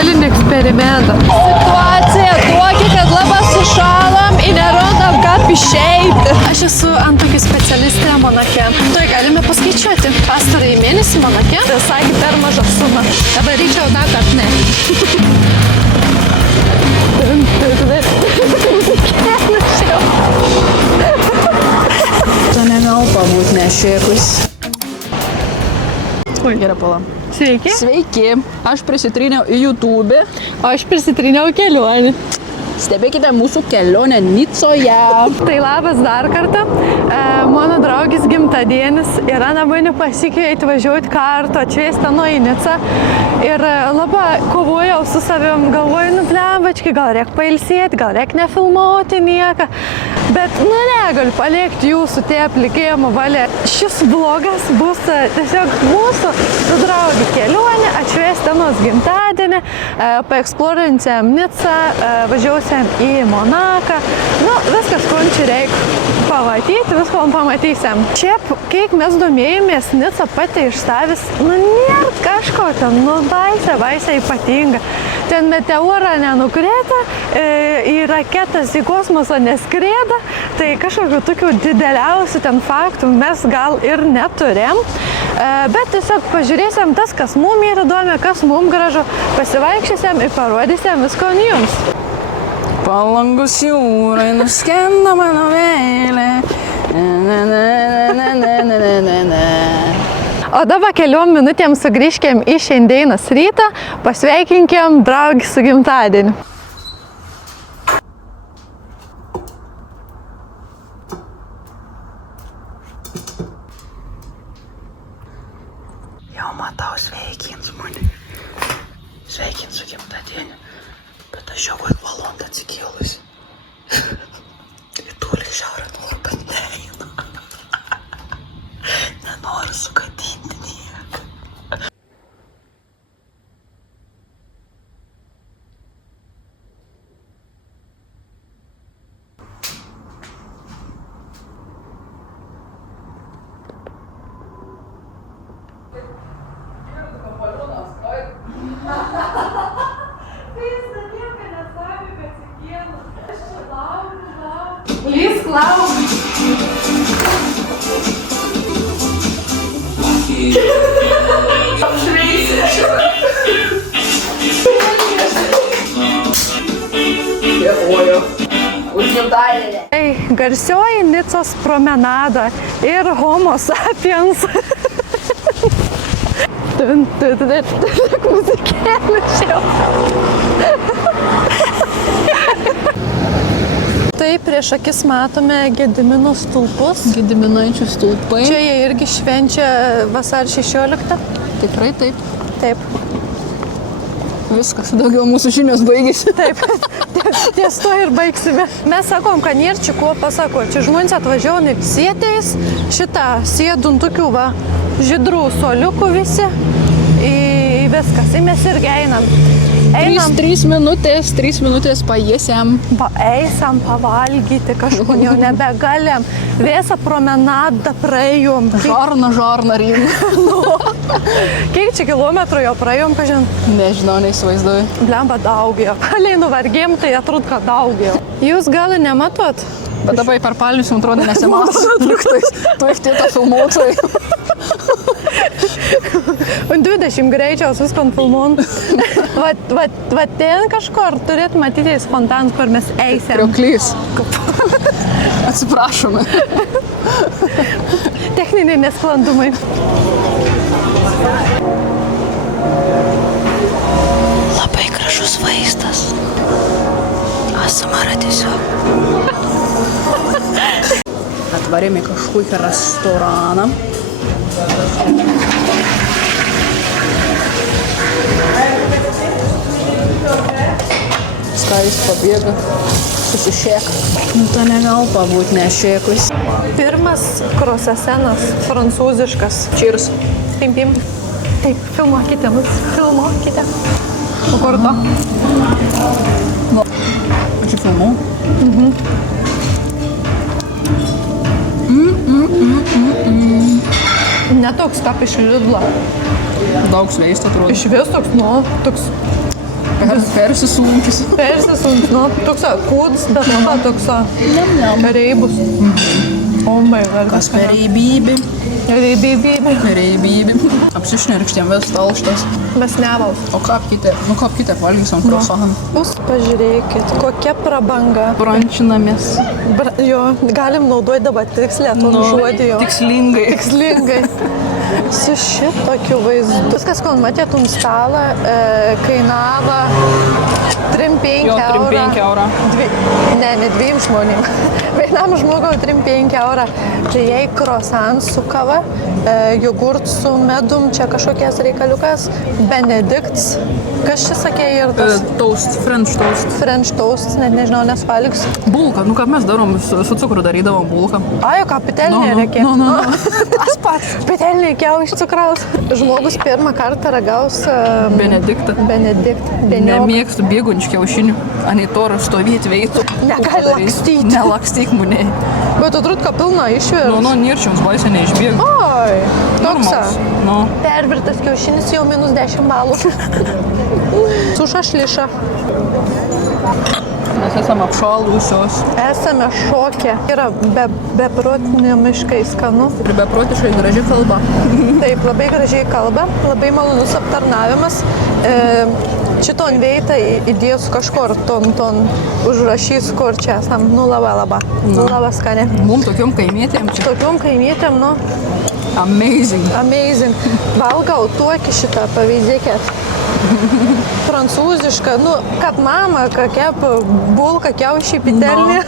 socialinį eksperimentą. Situacija tokia, kad labai sušalom ir nerandam, kaip išeiti. Aš esu antokių specialistė Monake. Tai galime paskaičiuoti. Pastarąjį mėnesį Monake visai per mažą sumą. Dabar ryčiau tą, kad ne. To negal pabūt nešėkus. Gerai, pala. Sveiki. Sveiki. Aš prisitryniau į YouTube. O aš prisitryniau kelionį. Stebėkite mūsų kelionę Nicoje. Tai labas dar kartą. Mano draugis gimtadienis yra labai nepasikvietė atvažiuoti kartu, atšviesti nuo į Nicą. Ir labai kovojau su savim, galvoju, nu blembački, gal reik pailsėti, gal reik nefilmuoti nieką. Bet, nu negaliu palikti jūsų tie aplikėjimo valia. Šis vlogas bus tiesiog mūsų su draugi kelionė, atšviesti nuos gimtadienį, paeksplorinsiam Nicą, važiuosim į Monaką. Nu, viskas, ko čia reikia pamatyti, viską pamatysim. Šiaip, kiek mes domėjomės, Nica pati iš savęs, nu, nėra kažko ten, nu, baisiai ypatinga. Ten meteorą nenukrėta, į raketas į kosmosą neskrėda, tai kažkokių tokių dideliausių ten faktų mes gal ir neturėm. Bet tiesiog pažiūrėsim tas, kas mum yra įdomi, kas mum gražu, pasivaikščiosim ir parodysim visko jums. Palangus jūrai nuskenda mano meilė. O dabar keliom minutėm sugrįžkim į šiandienos rytą, pasveikinkim draugį su gimtadieniu. Jau matau, sveikins mane. Sveikins su gimtadieniu. Bet aš jau vaik valandą atsikėlus. Ir toli šiaurę noriu, bet neina. Nenoriu sugadinti nieką. Lys klaus. Tai garsioji Nicos promenada ir Homo sapiens. Muzikėlė šiau. Tai prieš akis matome Gedimino stulpus. Gediminaičių stulpai. Čia jie irgi švenčia vasario 16. Tikrai taip. Taip. Viskas, daugiau mūsų žinios baigėsi. Taip, ties to ir baigsime. Mes sakom, kad nėra čia ko pasako. Čia žmonės atvažiavo ne sėdėjais, šitą sėdum tokių va žydrų soliukų visi. Į viskas, ir mes irgi einam. 3 minutės paėsiam. Eisam pavalgyti kažko, jau nebegalim. Visą promenadą praėjom. Žarna ryn. Kiek čia kilometrų jau praėjom, kažin? Nežinau, neįsivaizduoju. Blemba daugėjo. Paliai nuvargėm, tai atrodo, kad daugėjo. Jūs gal nematot? Bet dabar per palius, man atrodo, nesimato. Tu ištė tą filmuotojų. 20 greičiaus viskon filmuon. Va ten kažkur turėt matyti spontan, kur mes eisim. Krioklys. Atsiprašome. Techniniai nesklandumai. Labai gražus vaizdas. Asamara tiesiog. Atvarėme kažkokį restoraną. Skajus pabėga, susišėka. Nu, to negal pabūt nešėkus. Pirmas krosesenas, prancūziškas. Cheers. Pim. Taip, filmuokite mus. Filmuokite. O kur to? Nu, aš filmu. Netoks kaip iš Lidlo. Daug sveista, atrodo. Iš vis toks, nu, toks Persisunkis. Persisunkis, nu, toks kūdas, bet labai toks reibus. O my god. Kas per reibybį. Reibybybė. Reibybį. Apsišnirkštėm vis talštas. Mes nevals. O kapkite valgysim krosohan. Jūs pažiūrėkit, kokia prabanga. Brančinamės. Jo, galim naudoti dabar tikslę, tom žodį jo. Tikslingai. Tikslingai. Su šitokiu vaizdu. Viskas, kol matėtum stalą, kainavo 3-5 eurą. Ne 2 žmonėm. Vienam žmogui 3-5 eurą. Tai jei croissant su kava, jogurt su medum, čia kažkokias reikaliukas, Benedikts. Kas čia sakė ir tas? Toast, French toast. French toast, net nežinau, nesvalgs. Bulka, nu ką mes darom, su cukru darydavom bulką. Ai, ką, pitelnė reikia? Tas pats. Pitelnė reikėjo iš cukraus. Žmogus pirmą kartą ragaus Benediktą. Benedikt. Nemėgstu bėgunčių kiaušinių. Anaitoro stovėti veitų. Negali lakstyti. Nelakstyk mane. Bet atrodo, kad pilna išvirus. Nu, nirčiams baisiai neišbėgu. Oi, toks. Nu. Pervirtas kiaušinis jau minus 10 balų. Su šašlyša. Mes esame apšalusios. Esame šoke. Yra beprotiniškai skanu. Ir beprotiškai graži kalba. Taip, labai gražiai kalba, labai malonus aptarnavimas. Šiton veitą įdėjus kažkur, ton užrašys, kur čia esam. Nu, labai skanė. Mum tokiom kaimietėm čia. Tokiom kaimietėm, nu. Amazing. Valgau tokį šitą, pavyzdėkit. Prancūzišką, nu, kad mama, kokia bulka, kiaušiai, pitelnė,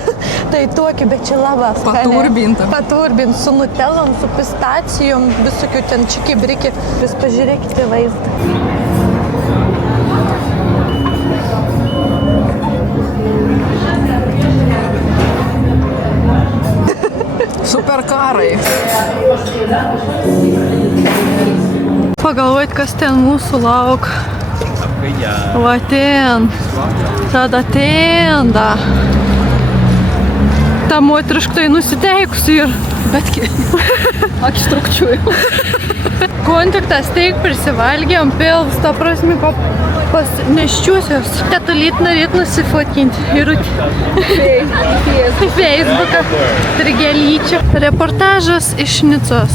tai tokį, bet čia labai skanė. Paturbinta. Su nutelom, su pistacijom, visokių ten čiki-briki. Vis pažiūrėkite vaizdą. Superkarai. Pagalvojit, kas ten mūsų lauk. Va ten. Tada ten, da. Ta moteriškai nusiteikusi ir... Betgi. Akis trukčiuoju. Kontaktas teik prisivalgėjom, pilvs, ta prasme, pas neščiusios. Tetulyt norėt nusifotkinti ir Facebooką. Trigelyčio. Reportažas iš Nicos.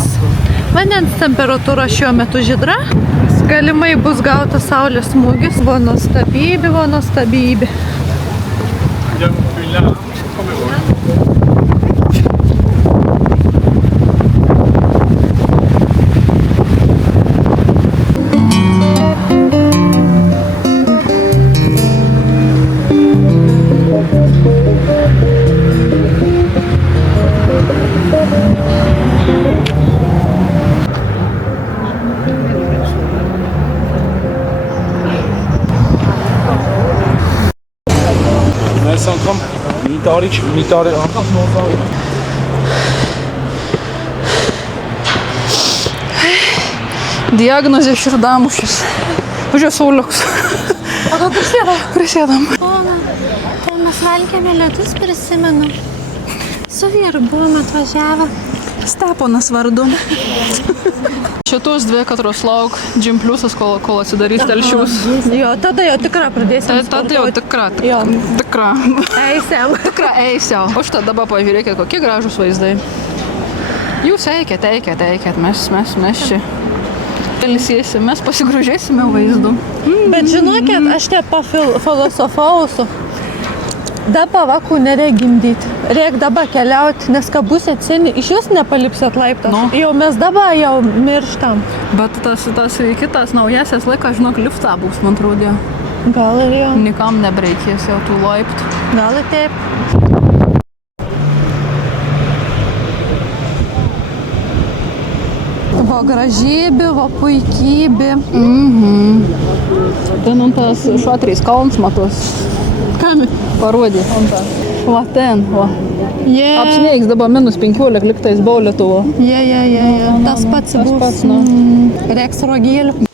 Vandens temperatūra šiuo metu žydra. Galimai bus gautas saulės smūgis. Buvo nuostabybė. Diagnozė širdamušis. Važiuoju sauliuks. O gal Prisėdam. Tai mes valgėme ledus, prisimenu. Su vyru buvome atvažiavę. Steponas vardu. Šitus 2 katros lauk, Gym Plusas, kol atsidarys telšius. Jo, tada jau tikra pradėsim Tada jau tikra. Eisiam. O šitą dabar pažiūrėkit, kokie gražus vaizdai. Jūs eikit, mes čia. Ilsėsim, mes pasigrožėsime vaizdu. Bet žinokit, aš te pafilosofausiu. Dabar vakų nereik gimdyti. Reik dabar keliauti, nes ką būsit seni, iš jūs nepalipsit laiptas. Nu. Jau mes dabar jau mirštam. Bet tas kitas naujasias laikas, žinok, liftą bus, man atrodo. Gal ir jau. Nikam nebreikės jau tų laiptų. Gal ir taip. Va gražybė, va puikybė. Ten tas šatrys kalns matos. Kam? Parodė. Va ten, va. Apsneigs dabar -15 liktais buvo Lietuvo. Tas pats bus. Reiks rogėlių.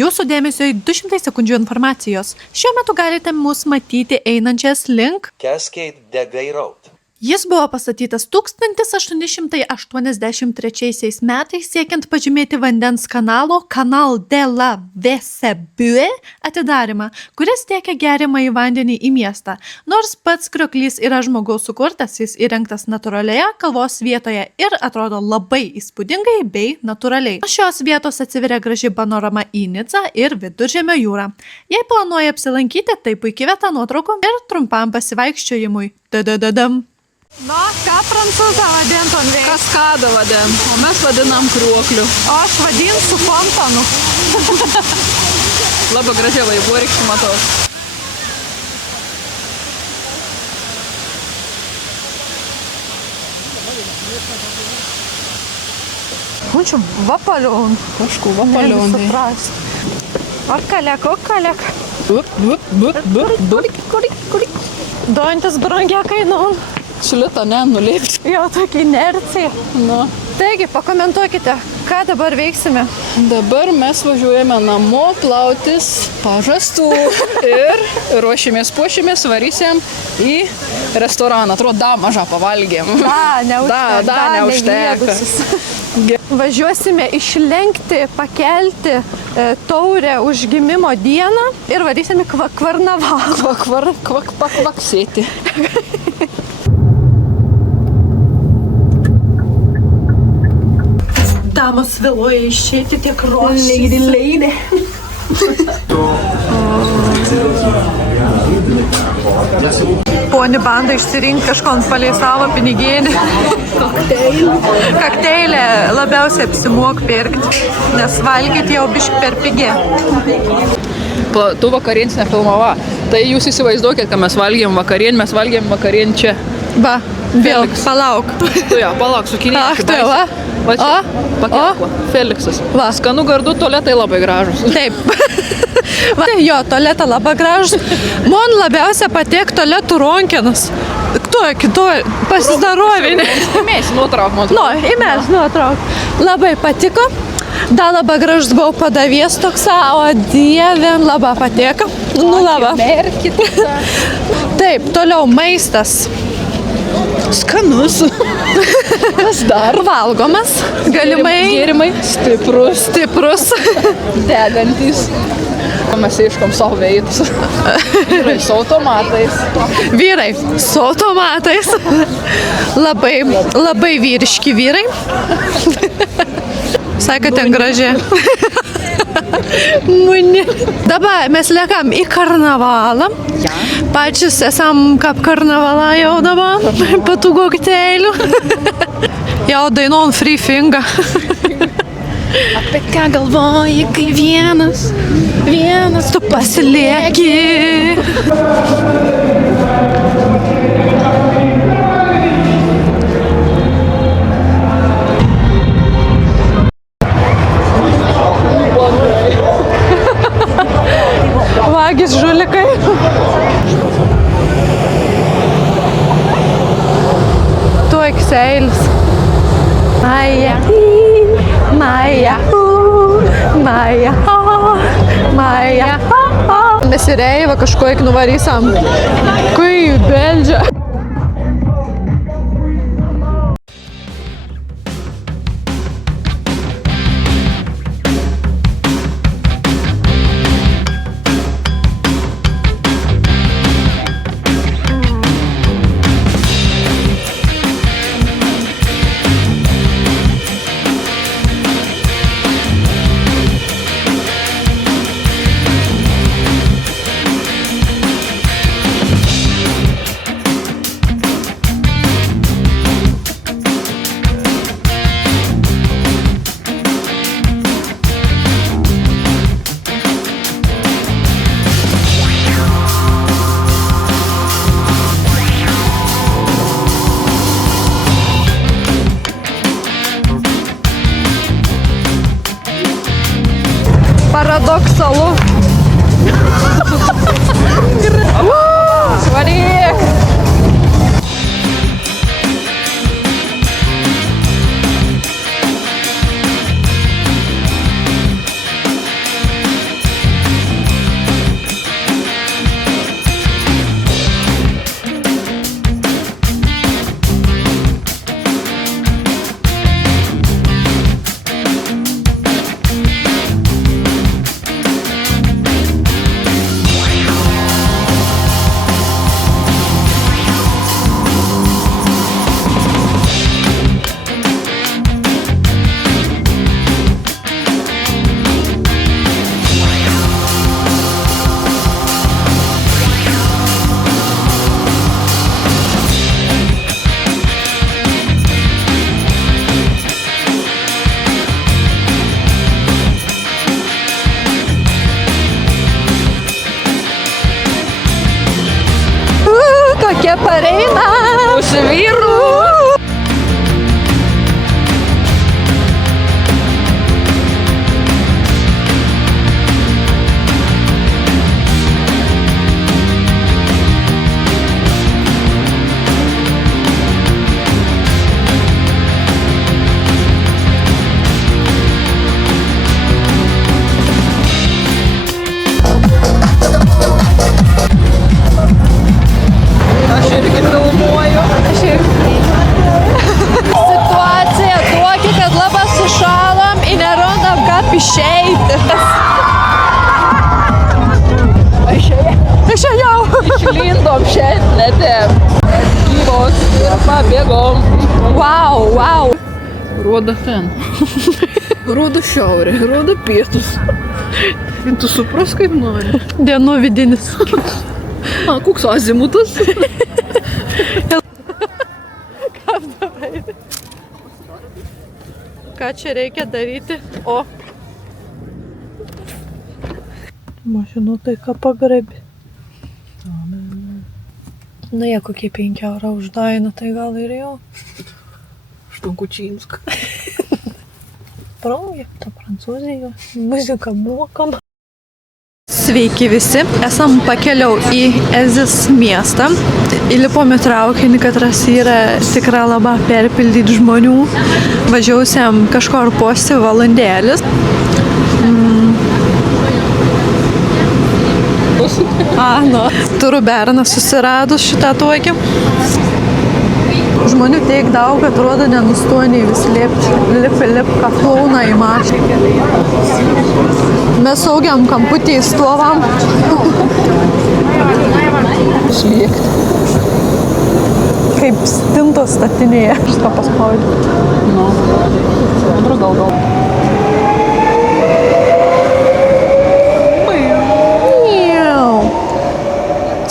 Jūsų dėmesio į 200 sekundžių informacijos. Šiuo metu galite mus matyti einančias link Cascade Degay Road. Jis buvo pastatytas 1883 metais siekiant pažymėti vandens kanalo Canal de la Vésubie atidarymą, kuris tiekia geriamąjį vandenį į miestą. Nors pats krioklys yra žmogaus sukurtas, jis įrengtas natūralioje kalvos vietoje ir atrodo labai įspūdingai bei natūraliai. Nuo šios vietos atsiveria graži panorama į Nicą ir Viduržemio jūrą. Jei planuoja apsilankyti, tai puikiai vieta nuotraukom ir trumpam pasivaikščiojimui. Dadadadam. Na, ką prancūzą vadintum vėl? Kaskadą vadėm, o mes vadinam kriokliu. O aš vadinsiu fontanu. Labai gražiai vaivorykštį matau. Čia vapalion. Kažku vapalion. Okalek. Kurik. Dojantis brangia kainon. Šilita nenulėpti. Jo, tokia inercija. Nu. Taigi, pakomentuokite, ką dabar veiksime. Dabar mes važiuojame namo plautis pažastų ir puošimės, varysim į restoraną. Atrodo, mažą pavalgėm. Neužteka. Važiuosime išlenkti, pakelti taurę už gimimo dieną ir varysime kvarnavalą. Kvaksėti. Damos vėluoja išėti tiek ruoštis. Lady. Poni banda išsirinkti kažkon palei savo pinigėlį. Kakteilį labiausiai apsimok pirkti, nes valgyti jau biški per pigė. Tu vakarienės nefilmava. Tai jūs įsivaizduokit, kad mes valgėm vakarienį čia. Va, vėl, palauk. Tu jo, palauk, su kiniečiu. Tu jau, va? Va čia, pakėlko. Feliksas. Va. Skanu gardu, tualetai labai gražus. Taip. Va, jo, tualetą labai gražus. Man labiausia patiek tualetų ronkinas. Kito, pasidarovinė. Įmės nuotrauk, man. Nu, įmės nuotrauk. Labai patiko. Da labai gražus buvo padavės toks, o dieve, labai patieka. Nu, labai. Taip, toliau maistas. Skanus. Kas dar? Valgomas. Galimai. Gėrimai. Stiprus. Degantys. Mes ieškom savo veidus. Vyrai su automatais. Labai vyriški vyrai. Sakė, ten gražiai. Dabar mes liekam į karnavalą. Pačius esam kaip karnavalą jau dabar. Patų kokteilių. Jau dainon free finger. Apie ką galvoji, kai vienas tu pasilieki. Vagis žulikai. Tu ekseilis. Maja. Mes į reivą kažko nuvarysam. Kai beldžia. Paradoksalu. Varyk. pareina. Su vyru. Aš irgi filmuoju. Situacija tokia, kad labai sušalom ir nerandam kaip išeiti. Išėjau. Išlindom šiandien. Gyvos ir pabėgom. Wow. Rodo ten. Rodo šiaurė, rodo pietus. Ir tu supras, kaip nori. Dienų vidinis. A, koks azimutas. Ką čia reikia daryti? O. Mašinų tai ką pagrabi. Na, jie kokie 5 eurų už dainą, tai gal ir jau. Štankučinsk. Projekto Prancūzijoje. Muzika mokama. Sveiki visi, esam pakeliau į Ezės miestą. Įlipom į traukinį, kad yra tikrai labai perpildyti žmonių. Važiausiam kažkur posti valandėlis. Nu. Turiu berną susiradus šitą tokį. Žmonių tiek daug, kad atrodo nenustoniai vis lip, ką plauna į mašiną. Mes saugiam kamputį stovam. Šliekti. Kaip stintos statinėje. Šitą paspaudžiu. Nu, dabar gal.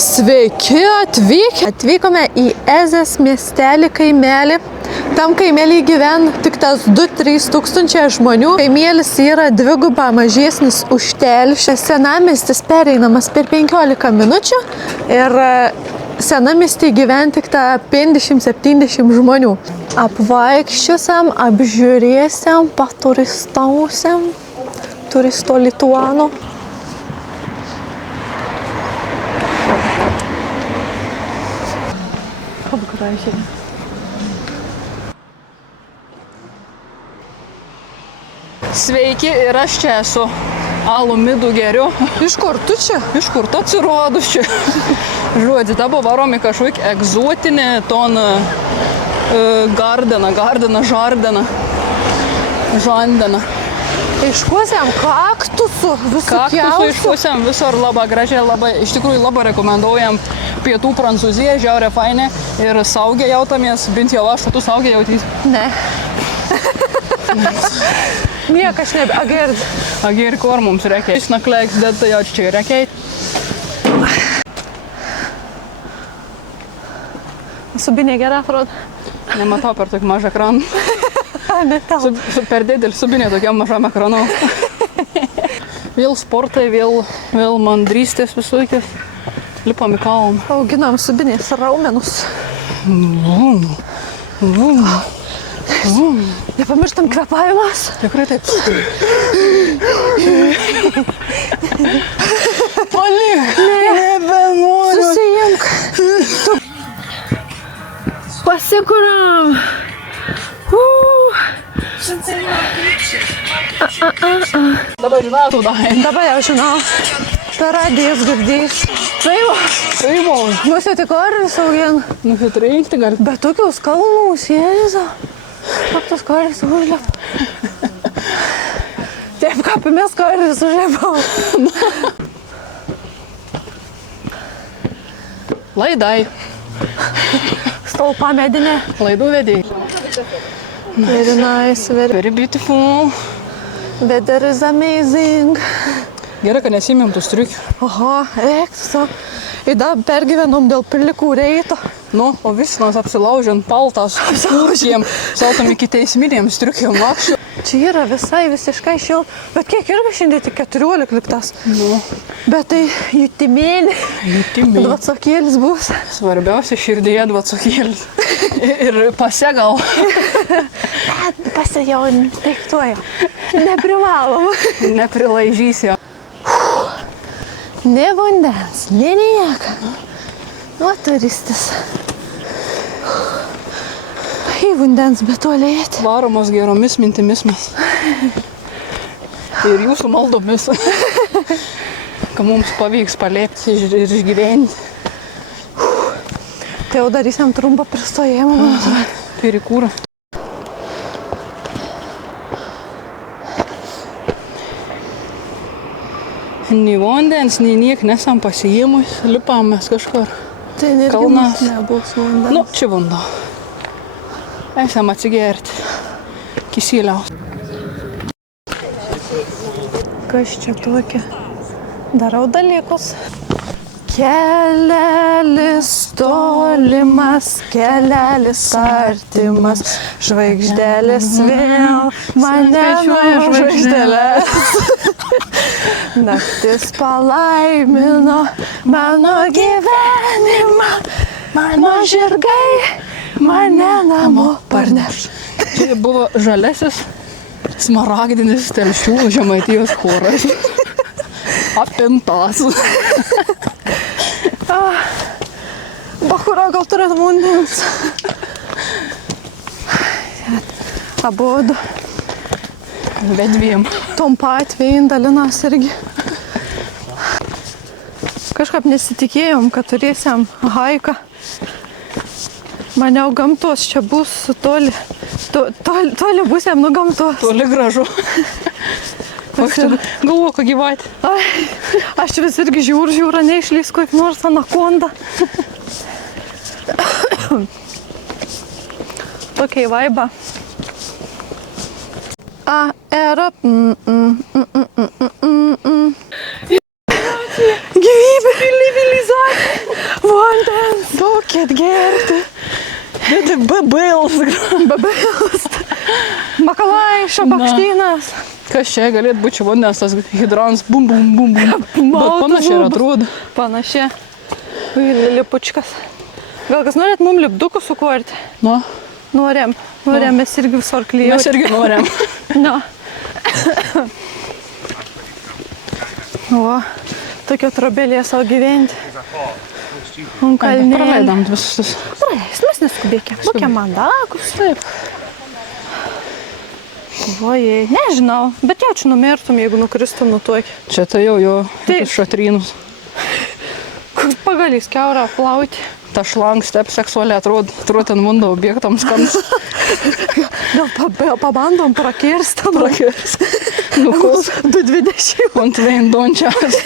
Sveiki atvykę. Atvykome į Ezės miestelį kaimelį. Tam kaimelį gyvena tik tas 2-3 tūkstančiai žmonių. Kaimėlis yra dvigubai mažesnis už telšių. Senamiestis pereinamas per 15 minučių ir senamiestį gyvena tik 50-70 žmonių. Apvaikščiosiam, apžiūrėsiam, paturistausiam. Turisto lituano. Gražiai. Sveiki, ir aš čia esu. Alų midų geriu. Iš kur tu čia? Iš kur tu atsirodus čia? Žodžiu, dabar varom į kažkokį egzotinį ton gardeną, žandeną. Iškuosiam kaktusų visokiausių. Kaktusų iškuosiam visur labai gražiai, iš tikrųjų labai rekomenduojam pietų Prancūziją, žiaurė fainė ir saugiai jautamės, bent jau aš, tu saugiai jautys. Ne. Niekas nebe, agird. Agir, kur mums reikia? Jis nakleiks, bet tai jau čia reikia. Subinė gera, atrodo. Nematau per tokį mažą ekraną. Per didelį subinė tokiam mažam ekranu. Vėl sportai, vėl mandrystės visokios. Lipam į kalną. Auginam subinės raumenus. Nepamirštam kvepavimas. Tikrai taip. Palik! Nebenoriu. Susijunk. Pasikuram. Dabar žinau, tu dain. Dabar jau žinau. Per radijas girdėjus. Tai va. Tai va. Nusitikoris augin. Nusitreikti gali. Bet tokius kalnus, Jėza. Kaip tas karis užlėp. Taip, kaip mes karis užlėpau. Laidai. Stolpa medinė. Laidų vedėjai. Very nice, Very beautiful. weather is amazing. Gerai, kad nesimėm tų striukių. Aha, reiktų so. Ir dar pergyvenom dėl pilikų reito. Nu, o vis mes apsilaužėm paltas. Apsilaužėm. Saltam iki teisminėm striukiam vakščių. Čia yra visiškai šil. Bet kiek irgi šiandien tik 14 liktas. Nu, Bet tai jutimėlį. jutimė. Dvacokėlis bus. Svarbiausia širdėje dvacokėlis. Ir pasegal. Pasijau, daiktuoju. Neprivalom. Neprilaižys jo. Ne vandens, ne nieko. O turistas. Į vandens betolėti. Varomos geromis mintimis mes. Ir jūsų maldomis. Kad mums pavyks palėpti ir išgyventi. Tai jau darysim trumpą pristojimą, man atrodo. Pirikūrą. Nei vandens, nei niek nesam pasiėmus. Lipam mes kažkur. Tai irgi Kalnas. nebus vandens. Nu, čia vanduo. Esam atsigerti. Kisiliaus. Kas čia tokia? Darau dalykus. Kelelis tolimas, kelelis artimas, žvaigždėlis vėl mane žvaigždėlės. Naktis palaimino mano gyvenimą, mano žirgai mane namo parneš. Čia buvo žalesis smaragdinis Telšių Žemaitijos choras. Apintas. Bachura, gal turėtum vandens? Abudu Vedviem. tom patvėjim dalinas irgi. Kažkaip nesitikėjom, kad turėsim haiką. Maniau, gamtos čia bus toli. Toli būsim nuo gamtos. Toli gražu. O aš galvoju, ką gyvati. Ai, aš vis irgi žiūrą, neišlys kokį nors anakondą. Tokia vaiba. Era. Gyvybė. Civilizacija. Vandens. Daug atgerti. Bet bebėls. Babėlas. Makalaišo bakštynas. Kas čia galėtų būti čia vandens, tas hidrans, bum, bum, bum, bum. Bet Maltas panašiai ir lubas. atrodo. Panašiai. Lipučkas. Gal kas norėt mum lipdukų sukurti? Nu, Norėm. Norėm, mes irgi visur klyjau. mes irgi norim. No. O, tokia trobelė savo gyventi. Un kalnėlė. Praleidam visus. Praeis, mes neskubėkime. Būkime mandagus. Taip. Ojei, nežinau, bet jaučiu numirtum, jeigu nukristum nuo tokį. Čia tai jau jo Taip. šatrynus. Pagalys kiaurą plauti. Ta šlang step seksualiai atrodo ten vando objektams skans. Gal pabandom prakirstam. Prakirs. Nu, kos. 2,20. Ant veindončias.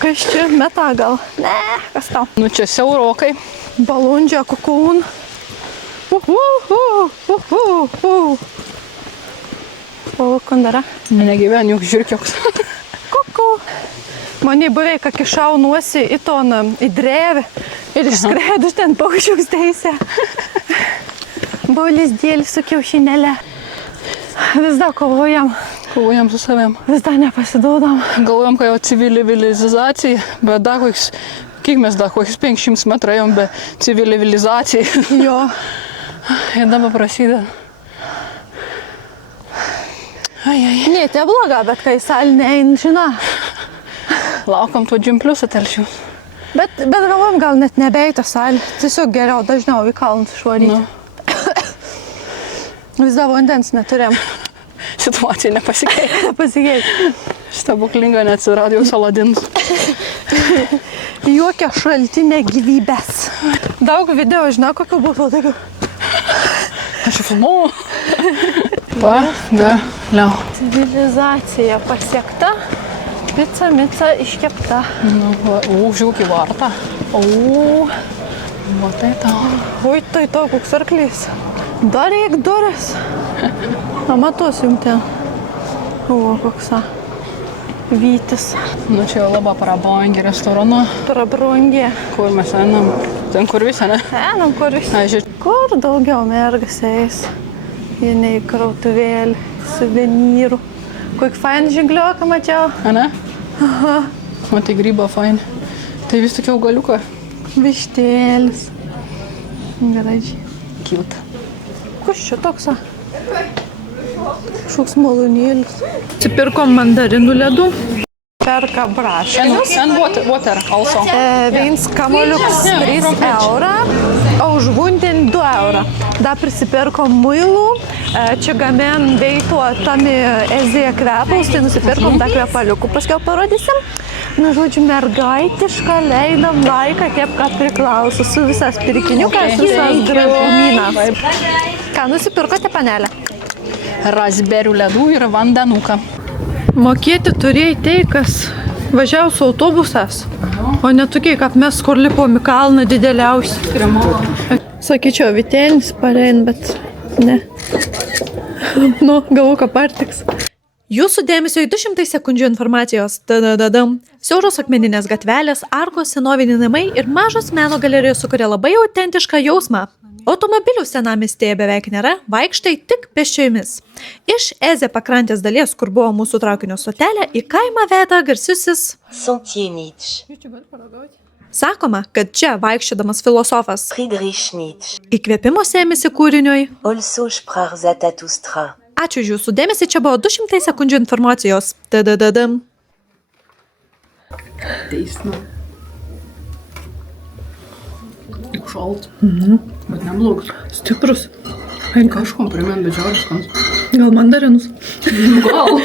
Kas čia meta gal? Ne, kas tau? Nu, čia siaurokai. Balundžia, kukūn. O, kandara. Negyven juk žirkioks. Kuku. Mane beveik kišau nuosi į toną, į drevę ir išskredu ten paukščiuks teisę. Buvo lizdėlis su kiaušinėle. Vis dar kovojam, Kovojam su savim. vis dar nepasiduodam. Galvojam, kad jau civilizacija, bet dar koks, kiek mes dar kokius 500 metrų ėjom be civilizacijai. Jo. Ir dabar prasideda. Ai. Ne, tai bloga, bet kai salė nein, žina. Laukam to džimpliusą Telšių. Bet galvojam, gal net nebeita salė. Tiesiog geriau dažniau į kalnus išvaryti. Nu. Vis dar vandens neturėjom. Situacija nepasikeitė. Pasikeitė. Stebuklinga neatsirado jau Saladins. Jokia šaltinė gyvybės. Daug video, žinau, kokių buvo tokių. Aš filmuoju. Pagaliau. Civilizacija pasiekta, pica iškepta. Nu, žiūrėk į vartą. Matai tau. Ui, tai to koks arklys. Dar reik duris. Matos jums ten. O, koks vytis. Nu, čia jau labai prabangį restoraną, Prabrangė. kur mes einam. Ten kur visą, ne? Einam, kur visi. Ai, žiūrėk. Kur daugiau mergas eis? Jie nei krautuvėlį, suvenyrų. Koik fain žingliuoką mačiau. A, ne? Aha. Matai, grybą fain. Tai vis tokia augaliuka. Vištėlis. Gražiai. Cute. Kas čia toks? Šoks malonėlis. Atsipirkom mandarinų ledų. Perka braškinius. And water also. Viens kamoliuks 3 eurą, o už vundenį 2 eurą. Dar prisipirkom muilų. Čia gamen veito tami ezėje kvepalus, tai nusipirkom tą kvepaliukų. Paskiau parodysim. Nu, žodžiu, mergaitišką leidam laiką, kaip kad priklauso, su visas pirkiniukas, visas gražumynas. Ką nusipirkote, panelė? Raspberry ledų ir vandenuką. Mokėti turėjai tai, kas važiavo autobusas, o ne tokiai, kaip mes, kur lipom į kalną dideliausiai. Sakyčiau, Vitenis parein, bet ne. Nu, galvoju, kad partiks. Jūsų dėmesio į 200 sekundžių informacijos. Tadadadam. Siauros akmeninės gatvelės, arkos, senoviniai namai ir mažos meno galerijos sukuria labai autentišką jausmą. Automobilių senamiestyje beveik nėra, vaikštai tik pėsčiomis. Iš Ezė pakrantės dalies, kur buvo mūsų traukinio stotelė, į kaimą veda garsiusis Sentier Nietzsche, Sakoma, kad čia vaikščiodamas filosofas Friedrich Nietzsche, įkvėpimo sėmėsi kūriniui. also sprach Zarathustra. Ačiū už jūsų dėmesį, čia buvo 200 sekundžių informacijos. Tadadadam. Teisna. Tik šalt. Bet neblogas. Stiprus. Kažkom primint, bet žiauriai skans. Gal mandarinus? Gal.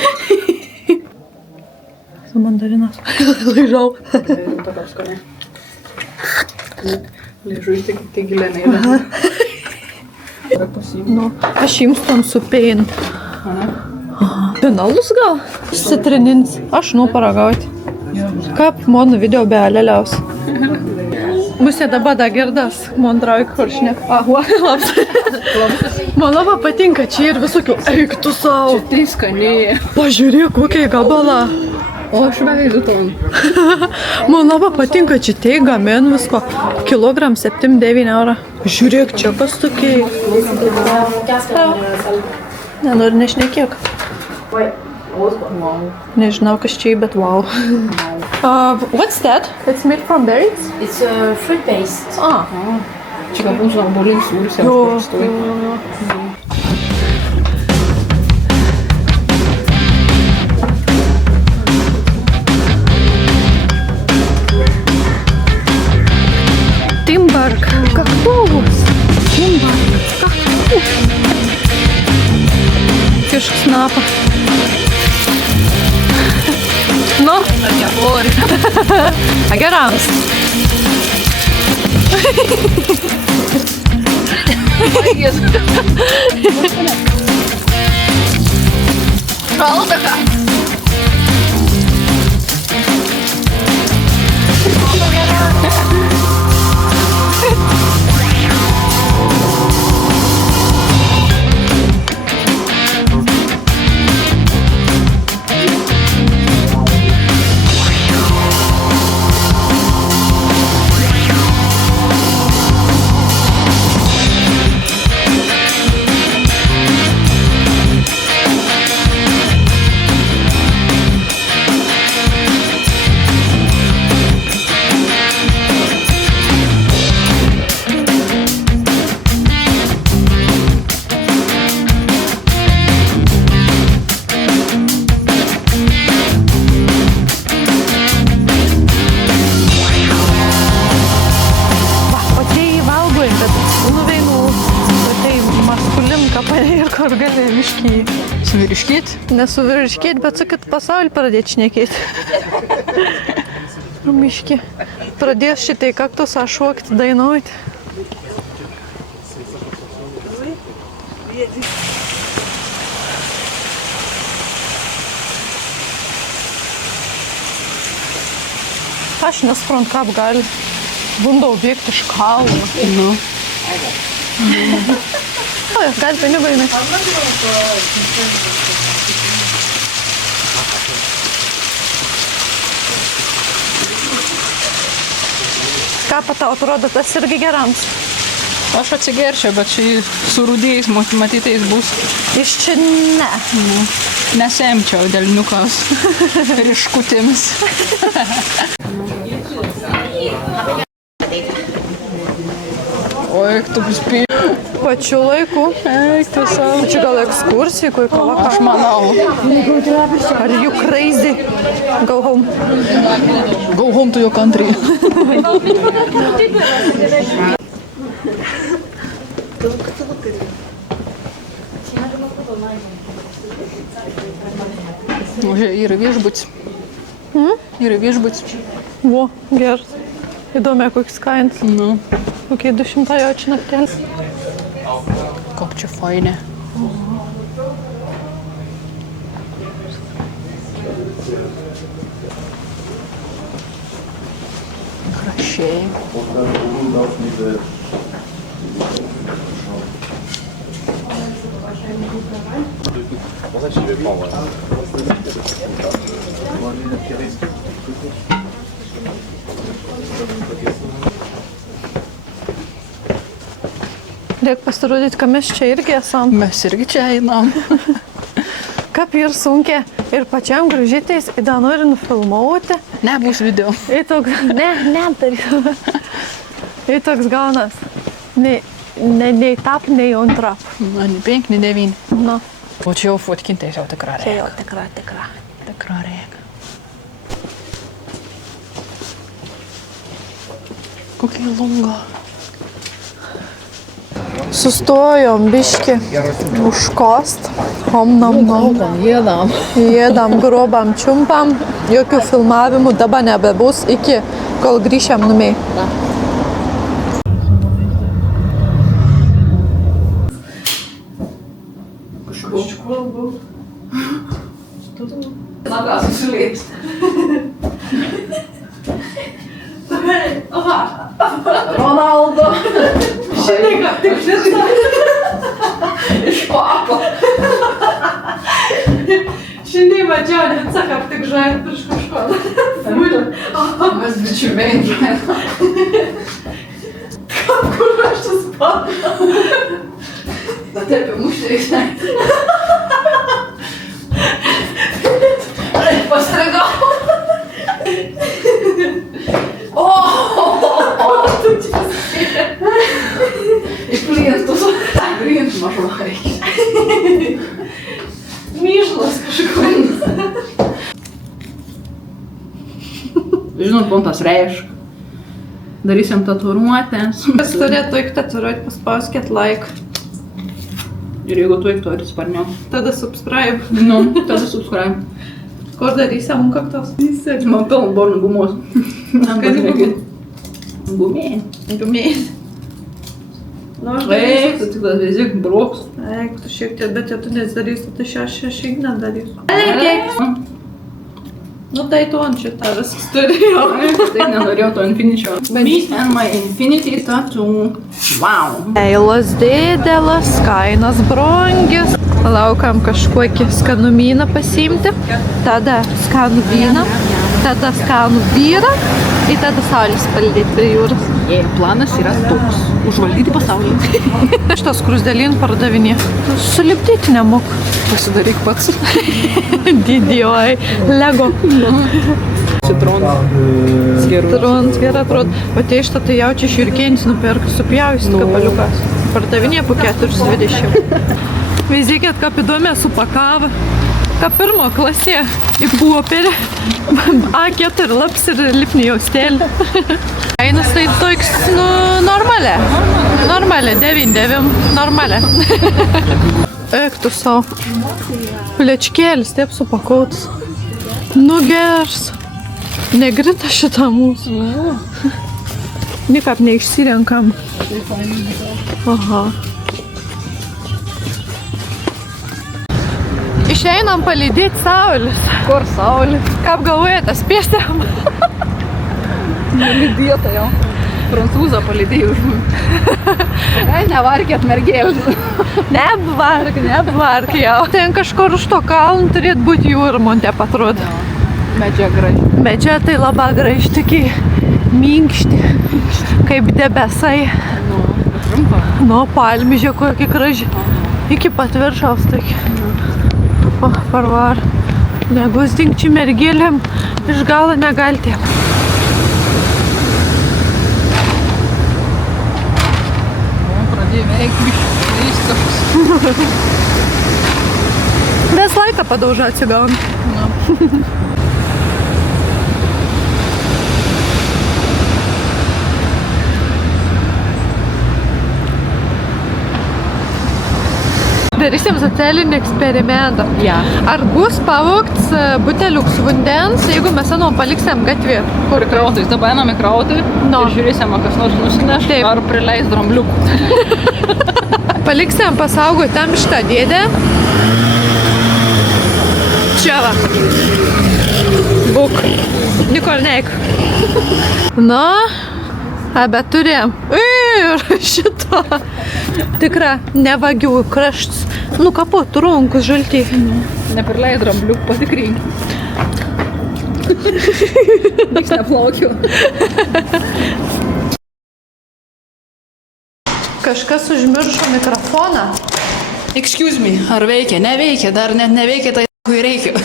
Su mandarinas. Laižau. Tokia skaniai. Liežuvis tik giliai neįda. Nu, aš jums tam supėin. Finalus gal? Citrininis. Aš nu paragauti. Kaip mano video be aleliaus. Musė dabar da girdas, man draug kuršnek. Ahua, labs. Man labai patinka čia ir visokių. Eik tu savo. Tai skaniai. Pažiūrėk, kokia gabalą. O aš veidu ton. Man labai patinka čia tai gamin visko. Kilogram 7-9 eurą. Žiūrėk, čia kas tokiai. Nenori nešnekėk. Nežinau, kas čia, bet wow. What's that? It's made from berries? It's fruit based. Čia gal būtų arbolin sūris. Timbark. Kaktus. Timbark. Kaktus. Fišk snapa. Nu? Gerams. Suviriškėt? Nesuviriškėt, bet su kit pasaulį pradėt šnekėti. Miški. Pradės šitai kaktusą šokti, dainuoti. Aš nesuprantu, kaip gali bunda bėgti iš kalno. Nu. Gal pinigų įmės. Ką O tau atrodo, tas irgi gerams. Aš atsigerčiau, bet šį su rudėjais matytais bus. Iš čia ne. Nesemčiau delniukas ryškutėmis. O, eik tu spėjai. Pačiu laiku. Eik tu savo. Čia gal ekskursijai, kai kava. Aš manau. Are you crazy? Go home. Go home to your country. Уже yra viešbutis. Yra viešbutis. Vo, geras. Įdomi, koks kainas. Nu, Kokie 200 jo čia naktelės. kaip čia fainė. Gražiai. Reikia pasirodyti, kad mes čia irgi esam. Mes irgi čia einam. Kaip ir sunkia. Ir pačiam gražytais, ir dar nori nufilmauti. Nebus video. Ir toks, nedarysiu. Ir toks gaunas. Nei tap, nei on trap. Na, ne 5, ne 9. Nu, O čia jau fotkintais jau tikra čia reikia. jau tikra. Tikra reikia. Kokia lunga. Sustojom biški užkost. Om nam nam. Jėdam. Jėdam, grobam, čiumpam. Jokių filmavimų dabar nebebus iki kol grįšiam numiai. Nagas susilėps. Ronaldo. Šiandien ką tik žinai. Iš papo. Šiandien mačiau, net sakap, tik žaidžiu prieš kažko. Mes bičiuliai žaidžiam. Kur aš čia spadu? Bet taip jau muščiais. Pastrigau. Iš klientus. Klientus mažu reikia. Myžlas kažkoks. Žinot, kon tas reiškia. Darysim tatuiruotės. Kas turėtų eik tatuiruoti, paspauskit like. Ir jeigu tu eik turi sparniau. Tada subscribe. Nu, tada subscribe. Kur darysim kaktos? Man pilna bornų gumos. Skaniai Gumėjai. Gumėjai. Nu, aš Eik, darysiu. tu tik tas vizik broks. Eik, tu šiek tiek, bet tu nesidarysi, tai aš nedarysiu. Nu, tai tu ant šitą viskas turėjo. Tai nenorėjau to infiničio. Me and my infinity tattoo. Wow. Eilas didelis, kainas brangis. Laukam kažkokį skanumyną pasiimti. Tada skanų vyną. Tada skanų vyrą. Ir tada saulės paldėti prie jūros. Planas yra toks. Užvaldyti pasaulį. Šitas krusdelin pardavinė. Sulipdyti nemok. Pasidaryk pats. Didioji. Lego. Citronas. Trons gerai atrodo. O tai iš to tai jaučia širkėnis nupirk, supjausit kapaliukas. Pardavinė po 4,20. Vizikėt, kaip įdomi supakavo. Ką pirmo klasė į popierių. A4 laps ir lipni jaustelį. Kainas tai toks, nu, normalė. Normalė, 9,9. Normalė. Eik tu savo. Plečkėlis, taip supakautas. Nu gers. Negrita šitą mūsų. Nikap neišsirenkam. Aha. Išeinam palydėti saulės. Kur saulė? Kaip galvojate, spėsim? Lydėta jau. Prancūzą palydėjau žmonių. Nevarkėt mergėlės. Nevark jau. Ten kažkur už to kalną turėtų būti jūrmonte, atrodo. Medžia graži. Bet čia tai labai graži, tokie minkšti. kaip debesai. Trumpa. Nu, palmių, žiūrėk, kokia graži. Iki pat viršaus, taigi. O, parvar. Negusdinkčių mergėlėm iš galo negalite. Pradėjo veik biškai. Ves laiką padaužą atsigauni. Darysim socialinį eksperimentą. Ja. Ar bus pavogts buteliuks vandens, jeigu mes anom paliksim gatvį? Kur krautais? Dabar einam į krautį No. ir žiūrėsim, ar kas nors nusineš, Taip. ar prileis drambliukų. Paliksim pasaugoti tam šitą dėdę. Čia va. Buk. Nikol neik. Nu, bet turėjom. Ir šito. Tikra, nevagių krašts. Nu, kaput, runkus žalti. Neprileis drambliukų, patikrink. Niks neplaukiu. Kažkas užmiršo mikrofoną. Excuse me, ar veikia? Neveikia, dar net neveikia, tai kui reikia.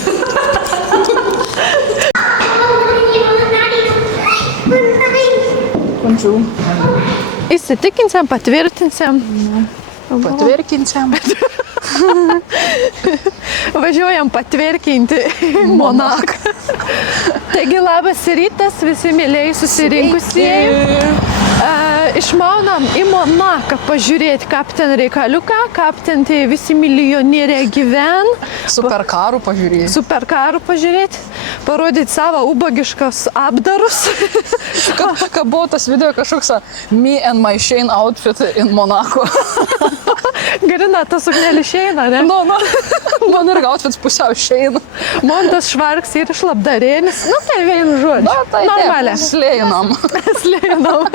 Bonjour. Įsitikinsim, patvirtinsim. Patvirkinsim. Važiuojam patvirtinti Monaką. Taigi labas rytas, visi mėlėjai susirinkusieji. Išmaunam į Monaką pažiūrėti, kaip ten reikaliuką, kaip ten tie visi milijonieriai gyven. Superkarų pažiūrėjai. Superkarų pažiūrėti, parodyti savo ubagiškas apdarus. Ką buvo tas video kažkoks me and my Shane outfit in Monaco. Garina, ta suknelė išeina, ne? Nu, man irgi outfits pusiau Shane. Man tas švarks ir šlapdarėnis. Nu, tai vienu žodžiu. Na, tai Normalia. slėjinam. Slėnam.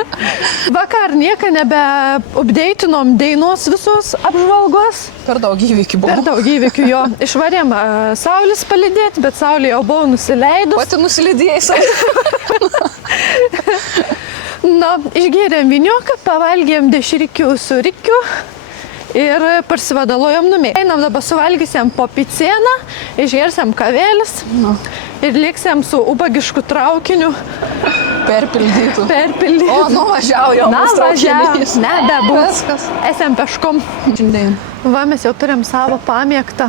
Vakar nieką nebeupdeitinom dainos visos apžvalgos. Per daug įvykių buvo. Per daug įvykių jo. Išvarėm saulės palydėti, bet saulė jau buvo nusileidus. Pati nusilydėjai savo. Na, išgėrėm vinioką, pavalgėm dešrikių su rikiu. Ir parsivadalojom numė. Einam dabar suvalgysim po picieną, išgersim kavėlis ir lieksim su ubagišku traukiniu. Perpildytų. Perpildyti. O, nuvažiavo jau. Na, mūsų važiavam. traukinys. Nebebus. Viskas. Esam peškom. Šiandien. Va, mes jau turim savo pamėgtą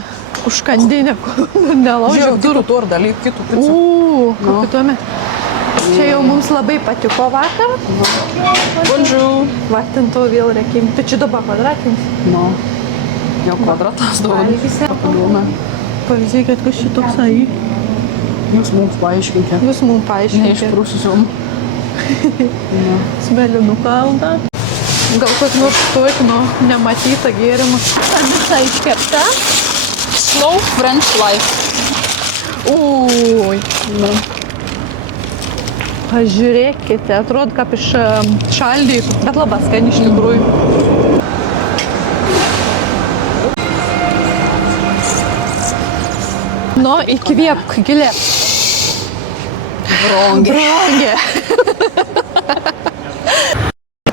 užkandinę, nelaužiau durų. Kitų tur dalykų, kitų picų. Kaip įdomi. Čia jau mums labai patiko vakar. Bonjour. Vatinto vėl reikim. Tu čia dabar kvadratinis. Nu, jau kvadratas daug. Valgysim. Pakalbėjome. Pavyzdžiui, kas šitoks ai. Jūs mums paaiškinkite. Jūs mums paaiškinkite. Neišprūsusiom. Smelinuką aldą. Gal kas nors tokį, nu, nematytą gėrimą. Visa iškepta. Slow French life. Ui. Nu. Pažiūrėkite, atrodo kaip iš šaldytų, bet labai skani iš tikrųjų. Nu, įkvėpk gilė. Brongė.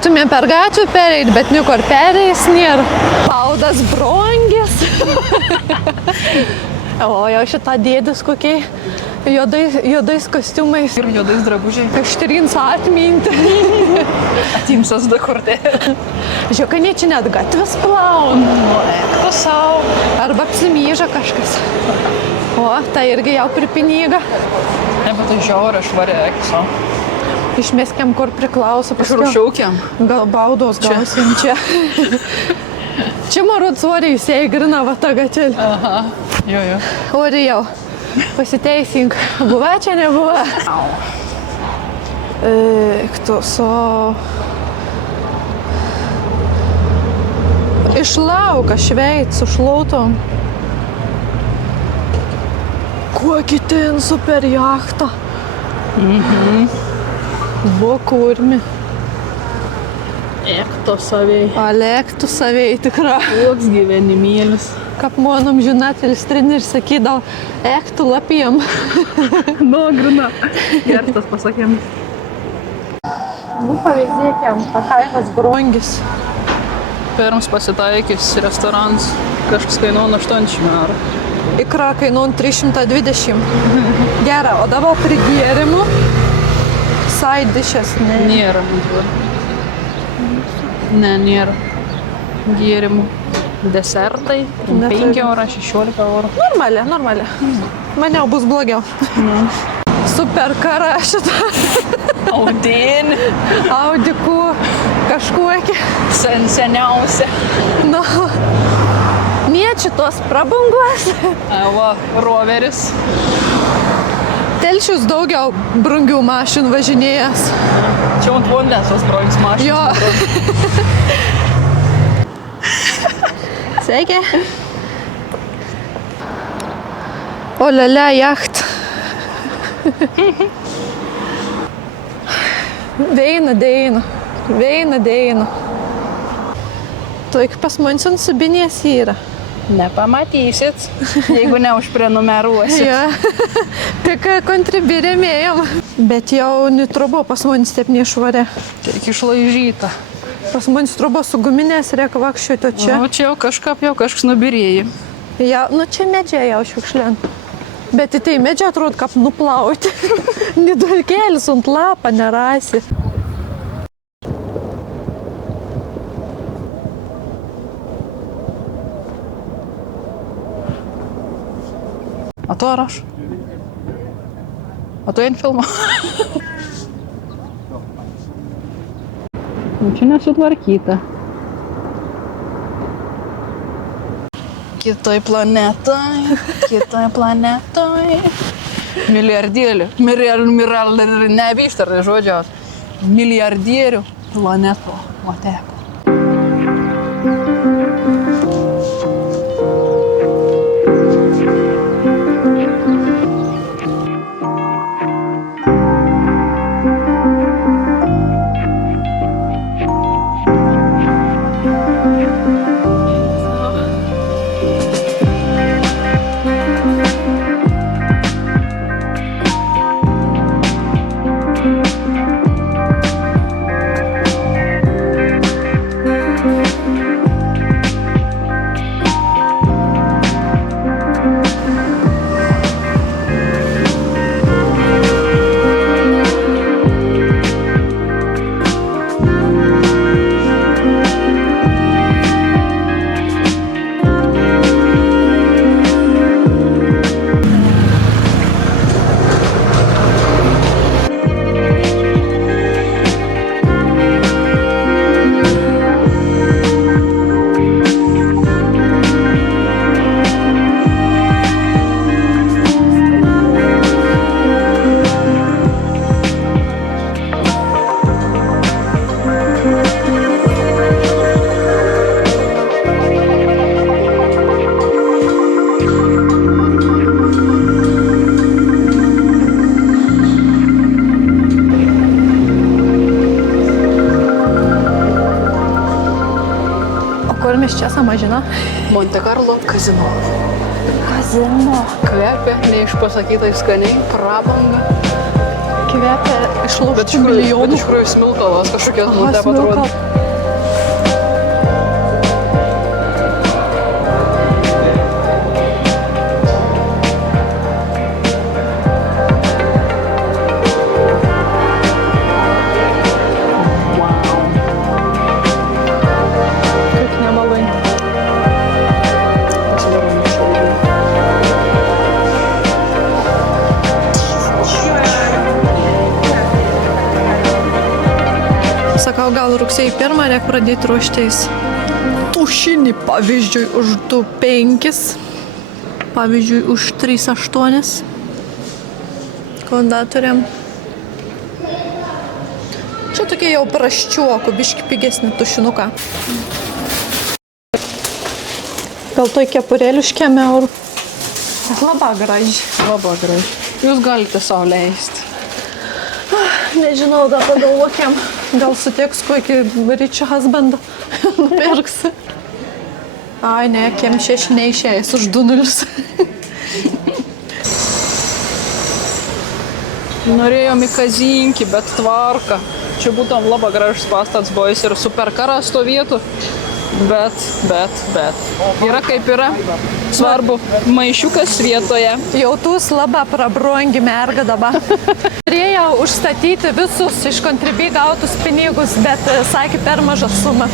Tumėm per gatvę pereit, bet nieko perėjęs nėra. Paudas brongės. O jau šitą dėdės kokiai juodais kostiumais. Ir juodais drabužiai. Ištrins atminti. Atimsas du kortelė. Žiūrėk, ne čia net gatvės plaun. Tu savo. Arba apsimyža kažkas. O, tai irgi jau pripiniga. Ne, bet tai žiaurė švarė ekso. Išmeskėm, kur priklauso. Išrušiaukiam. Gal baudos gausim čia. Čia marot svoriai įsigrina va tą gatvelį. Aha, jo. Ori jau. Pasiteisink. Buvo čia, nebuvo? Kto so... Iš lauka šveit su šlautom. Kokį ten super jachtą. Buvo kurmi. Ekto savai. Alektų savai tikra. Koks gyvenimėlis. Kaip manom žinatelis treneris sakydavo, ektų lapiem. Nu, grina. Gertas pasakėm. Nu, pavyzdėkiam, kainas brangis. Pirms pasitaikys restoranas, kažkas kainuoja 800 eurų. Ikra kainuoja 320. Gerai, o dabar prigėrimų. Side dishes, ne. Nėra, man atrodo. Ne, nėra. Gėrimų. Desertai. 5 eurų, 16 eurų. Normaliai. Maniau bus blogiau. Super kara šitą. Audinį. Audikų kažkokį. Seniausia. Nu. Niečia tos prabangos. Va, roveris. Telšius daugiau brangių mašinų važinėjęs. Čia ant vandens tos brangios mašinos. Jo. Sveiki. Olele, jacht. Veina. Tuik pas mansin subinės yra. Nepamatysit, jeigu neužprenumeruosit. Ja. Tik kontribirėmėjom. Bet jau nitrubo pas manis taip neišvarė. Tik išlaižyta. Pas manis trubo su guminės reikia vakščiuoti, o čia. O čia jau kažkas nubirėjo. Ja, nu čia medžiai jau šiukšlien. Bet į tai medžiai atrodo, kaip nuplauti. Nidulkėlis ant lapą nerasi. A to ar aš? O tu eini filmą? Čia nesutvarkyta. Kitoj planetoj. Milijardierių. Nebeištartai žodžio. Milijardierių planetų. Mateko. Kur mes čia samažina? Monte Carlo kazino. Kazino. Kvepia neišpasakytai skaniai, prabanga. Kvepia Bet išlaužtų iš tikrųjų milijonų. smilkalas kažkokia Aha, nutep atrodo. smilkal. Kaip nemalai. Sakau, gal rugsėjai 1 reikia pradėti ruoštis. Tušinį, pavyzdžiui, už 2,5. Pavyzdžiui, už 3,8. Kondatoriam. Čia tokie jau praščiuokų, biški pigesnį tušinuką. Gal toj kepurėlių už kiek eurų. Labai graži. Labai graži. Jūs galite savo leisti. Nežinau, dar pagalvokim. Gal sutiks kokį rich husbandą nupirks. Ai, ne, kiem 6 neišėjęs už 2,0. Norėjom į Kazinkį, bet tvarka. Čia būtum labai gražus pastatas, buvo jis ir superkaras to vietų. Bet. Yra kaip yra. Svarbu, maišiukas vietoje. Jau tūs labai prabrongi merga dabar. Turėjau užstatyti visus iš kontribį gautus pinigus, bet sakė per mažą sumą.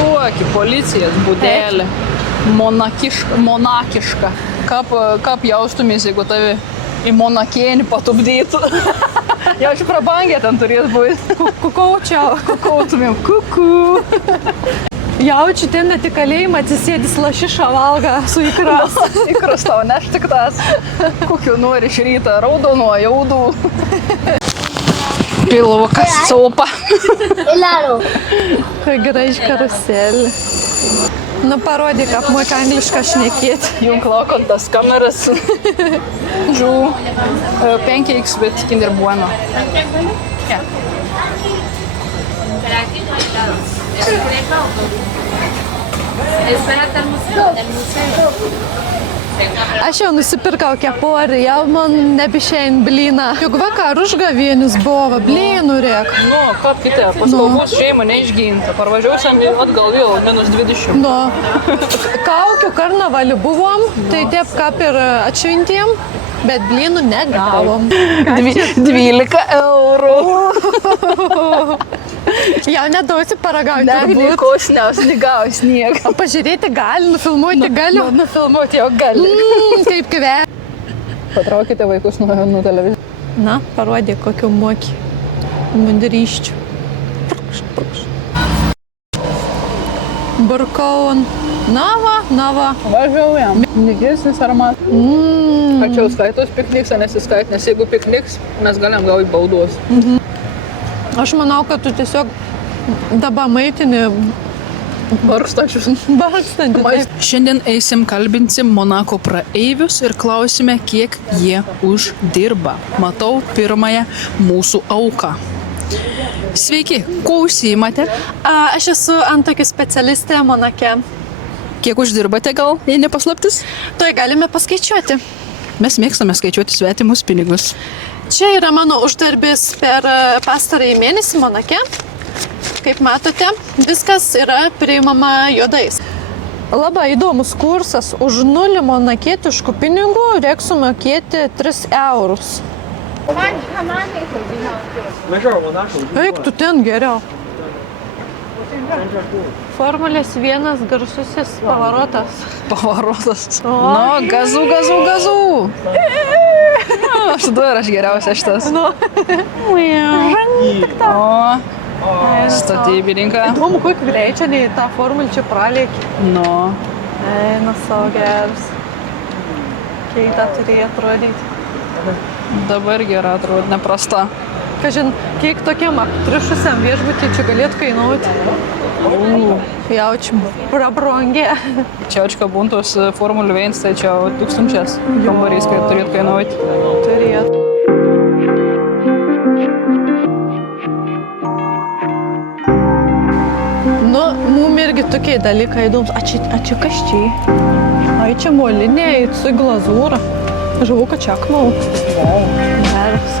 Tokį policijos būdelį. Monakiška. Kaip jaustumės, jeigu tavi į monakienį patupdytų? Jau čia prabangė ten turės būti. Kukaučiau. Kukautumėm. Kuku. Jaučiu, ten net į kalėjimą atsisėdis lašišą valga su ikras. Ikras tau neš tik tas. Kokiu nori iš ryto, raudono, jaudų. Pilvukas saupa. Kai graži karuselė. Nu, parodyk, kaip moka anglišką šnekėti. Jung laukant tas kameras. Žu, pancakes with Kinder Bueno. Yeah. Aš jau nusipirkau keporį, jau man nebišein blyną. Juk vakar užgavėnis buvo, blynų rėk. Nu, kaip kitą, paslaugos šeima neišginta. Parvažiuosim atgal vėl, -20. Nu, kaukių karnavalį buvom, tai taip kaip ir atšvintėm, bet blynų negavom. 12 eurų. Jau nedausi paragauti. Nei kosniaus, negaus nieko. Pažiūrėti gali, nufilmuoti galiu. Nufilmuoti jau gali. Kaip kvepia. Patraukite vaikus nuo televizijos. Na, parodė, kokiu moki mundyryščių. Burkaun. Nava. Važiuojam. Nigesnis aromat. Tačiau skaitos pikniks, ar nesiskait, nes jeigu pikniks, mes galim gauti baudos. Aš manau, kad tu tiesiog dabar maitini Vargstančius. barkstantį. Šiandien eisim kalbinsim Monako praeivius ir klausime, kiek jie uždirba. Matau pirmąją mūsų auką. Sveiki, kuo užsiimate? Aš esu antokių specialistė Monake. Kiek uždirbate gal, jei nepaslaptis? Tuoj galime paskaičiuoti. Mes mėgstame skaičiuoti svetimus pinigus. Čia yra mano uždarbis per pastarąjį mėnesį Monake. Kaip matote, viskas yra priimama juodais. Labai įdomus kursas. Už 0 monakietiškų pinigų reiks sumokėti 3 eurus. Eik, tu ten geriau. Formulės 1 garsusis pavarotas. Pavarotas. Nu, gazu. Aš tada ir aš geriausia šitas. O, statybininką. Įdomu, kokį greičią nei tą formulę čia pralėkį. Nu. Eina savo geras. Kiek tą turėjo atrodyti. Dabar gera atrodo, neprasta. Kažin, kiek tokiam aptrišusiam viešbutį čia galėtų kainuoti? Jaučiam, prabrongė. Čia očka buntos Formula 1, tai čia 1000 kambarys, kai turėtų kainuoti. Turėtų. Nu, mum irgi tokie dalykai įdomus. A čia kas čia? Ai, čia moliniai, su glazūra. Žuvau, kad čia akmau. Geras.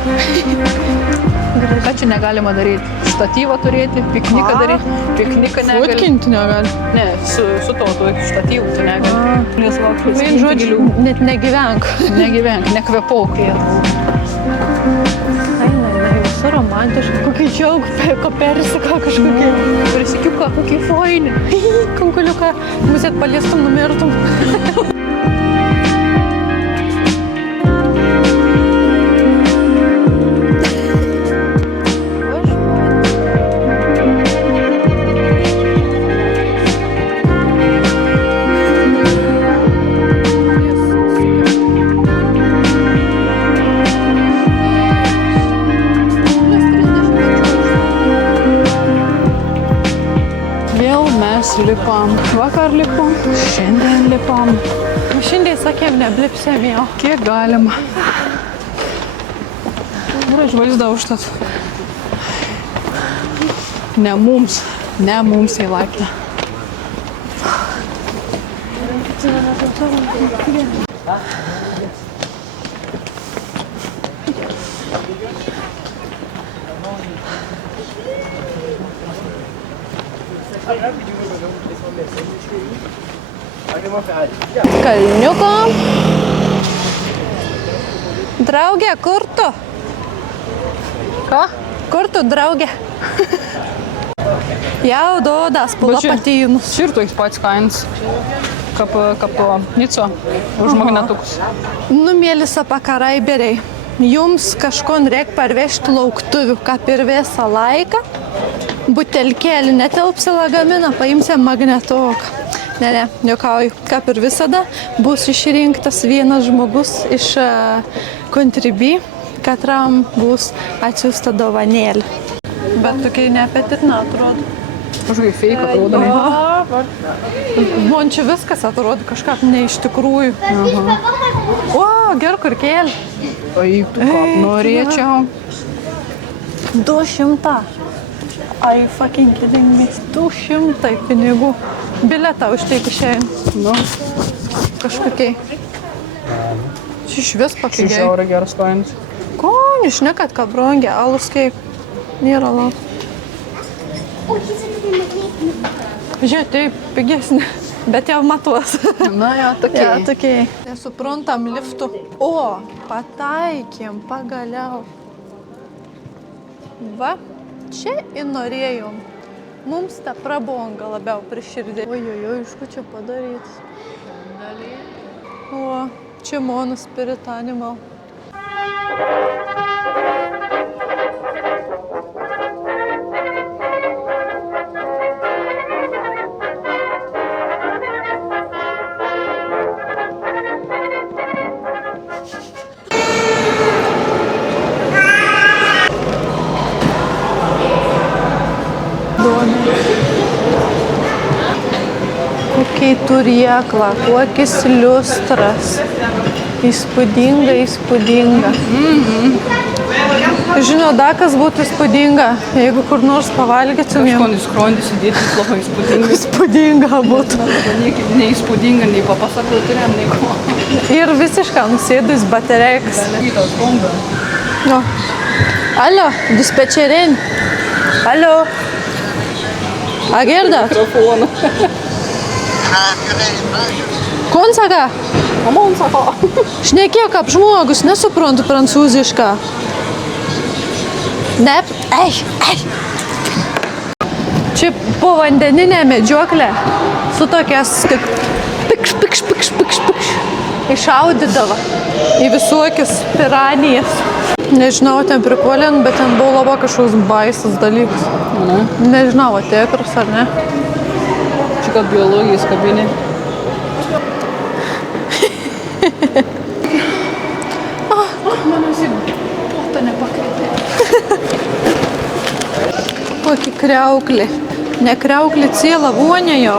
Ką čia negalima daryti? Štatyvą turėti, pikniką daryti. Pikniką negali. Fotkinti negali. Ne, su to štatyvu tu negali. Vien žodžiu, net negyvenk. Negyvenk, nekvepok. Ai, visur romantiška. Kokį džiaugų, kopersiką kažkokį. Persikiuką, kokį fainį. Konkuliuką, musėt paliestum, numirtum. Lipam. Vakar lipam, šiandien lipam. Šiandien sakėm, neblipsėm jau. Kiek galima. Graži vaizda užtat. Ne mums, Ne mums į laiptą. Kalniuko. Draugė, kur tu? Ką? Kur tu, draugė? Jau dodas pula patynus. Čia ir toks pats kainas, kaip to Nico už magnetukus. Nu, mėlysa pakarai beriai. Jums kažkon reik parvežti lauktuvių, kaip ir visą laiką. Butelkėlį netelpsi lagaminą, paimsim magnetuką. Ne, juokauju. Kaip ir visada, bus išrinktas vienas žmogus iš Contribui, katram bus atsiųsta dovanėlė. Bet tokia neapetitina atrodo. Kažkai fake atrodo. Man čia viskas atrodo kažkaip ne iš tikrųjų. O, ger kur kėlė. Ai, tu ką norėčiau. 200. Ai, fucking kidding me. 200 pinigų. Biletą už tai išėjom. Nu, Kažkokiai. Čia iš vis 6 pakidėjai. eurų geras kainas. Ko, nežinai, kad brangia, alus kaip. Nėra lau. Žiūrėk, taip, pigesnė. Bet jau matuos. Na, ja, tokie. Ja, tokiai. Nesuprantam liftų. O, pataikėm, pagaliau. Va, čia ir norėjom. Mums ta prabonga labiau priširdė. Ojojoj, iš ko čia padarytas? O, čia mono spirit animal. Kokiai turėkla, kokis liustras. Įspūdinga, įspūdinga. Žinau, da, kas būtų įspūdinga, jeigu kur nors pavalgytumėm. Kažko įskrondį sėdėti labai įspūdinga. Įspūdinga būtų. Nei įspūdinga, nei papasakotiniam, nei ko. Ir visiškai nusėdus batereikas. Kitas bomba. No. Alio, dispečerin. Alio. Agirda, Mikrofoną. kon saka? Mamon sako. Šnekėk kaip žmogus, nesuprantu prancūzišką. Ne, ei. Čia povandeninė medžioklė su tokias kaip pikš. Išaudydavo į visokius piranijas. Nežinau, ten prikolint, bet ten buvo labai kažkoks baisas dalykas. Nežinau, tikras ar ne. Čia kad biologijos kabinė. Manus į potą nepakreipė. Kokį kriauklį. Ne kriauklį, ciela vonė jo.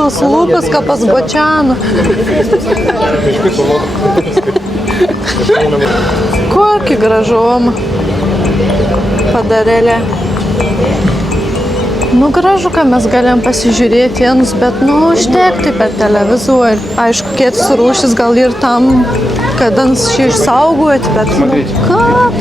Tos lūpas, kaip pas Bočianą. Kokį gražumą padarėlė. Nu, gražu, ką mes galim pasižiūrėti vienus, bet, nu, užtekti per televizorių. Aišku, kėtis rūšis gal ir tam, kad šį išsaugoti, bet, nu, ką,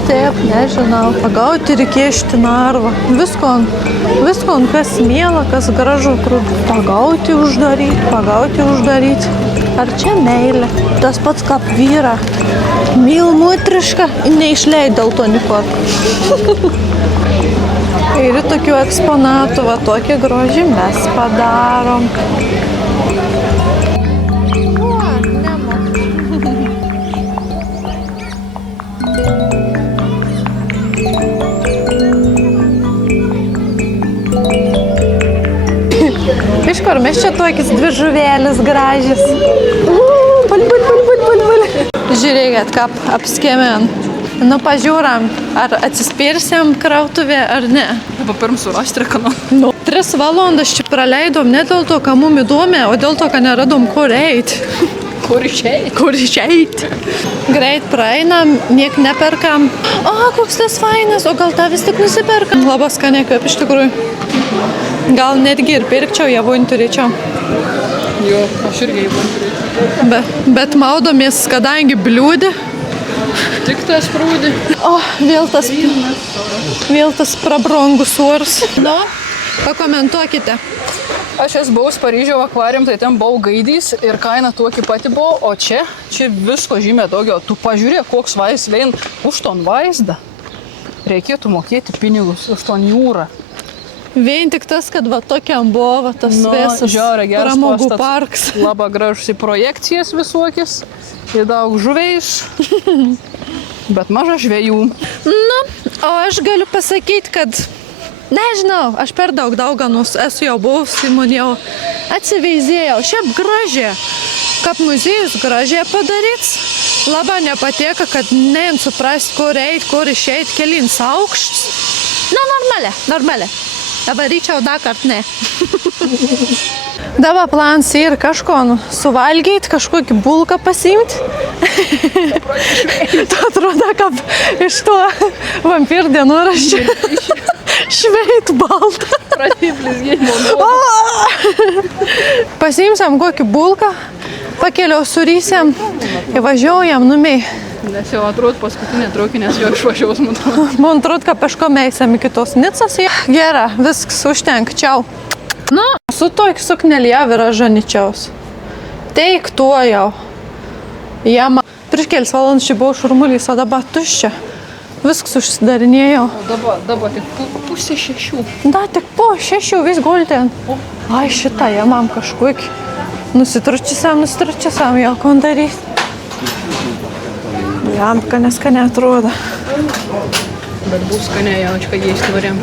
taip, nežinau. Pagauti reikėjo šitį narvą. Viskon, kas miela, kas gražu, kur pagauti, uždaryti. Ar čia meilė? Tas pats kaip vyra. Myl moterišką, neišleid dėl to niko. Ir tokių eksponatų, va tokį grožį mes padarom. Iš kur mes čia tokius dvi žuvėlis gražis. Bul. Žiūrėkit, kaip apskėmėn. Nu, pažiūram, ar atsispirsim krautuvė ar ne. Dabar pirm surasti rekonom. Nu, 3 valandas čia praleidom ne dėl to, ką mum įdomi, o dėl to, kad neradom kur eiti. Kur išeit? Greit praeinam, niek neperkam. O, koks tas fainas, o gal tą vis tik nusiperkam. Labas skaniai kaip iš tikrųjų. Gal netgi ir pirkčiau, javų turėčiau. Jo, aš irgi javų turėčiau. Bet maudomės, kadangi bliūdi. Tik tas prūdi. O, vėl tas prabrongus oras. Nu, pakomentuokite. Aš esu buvus Paryžiaus akvarium, tai ten buvau gaidys ir kaina tokia pati buvo, o čia visko žymiai daugiau. Tu pažiūrėk, koks vaizdas už ton vaizdą. Reikėtų mokėti pinigus už ton jūrą. Vien tik tas, kad va tokiam buvo va tas visas pramogų parkas. Labai gražus į projekcijas visokias, į daug žuviais, bet maža žvejų. Nu, o aš galiu pasakyti, kad nežinau, aš per daug dauganus esu jau buvusi, man jau atsiveizėjau. Šiaip gražiai, kaip muziejus gražiai padaryts. Labai nepatieka, kad nein suprast, kur eit, kur išeit, kelins aukšts. Na, normaliai. Dabaryčiau dakart ne. Dabar plans ir kažko suvalgyti, kažkokį bulką pasiimti. Tu atrodo, kaip iš to vampyr dienoraščio. Šveit baltą. Pasiimsiam kokį bulką, pakeliau surysiam, įvažiuojam numiai. Nes jau atrodo paskutinė traukinės jo išvažiaus mūtų. Man atrodo, kad kažko meisim iki tos Nicos. Gera, viskas užtenka, čiau. Nu, su tokį suknelį jau yra žaničiaus. Teik tuo jau. Prieš kelis valandas čia buvo šurmulys, o dabar tuščia. Viskas užsidarinėjo. Dabar tik pusė 6. Da, tik po 6 vis gultien. Ai, šitą jamam kažkokį. Nusitručiam, jau ko daryti. Jam skaniai atrodo. Bet bus skaniai, jaučka jėsti variam.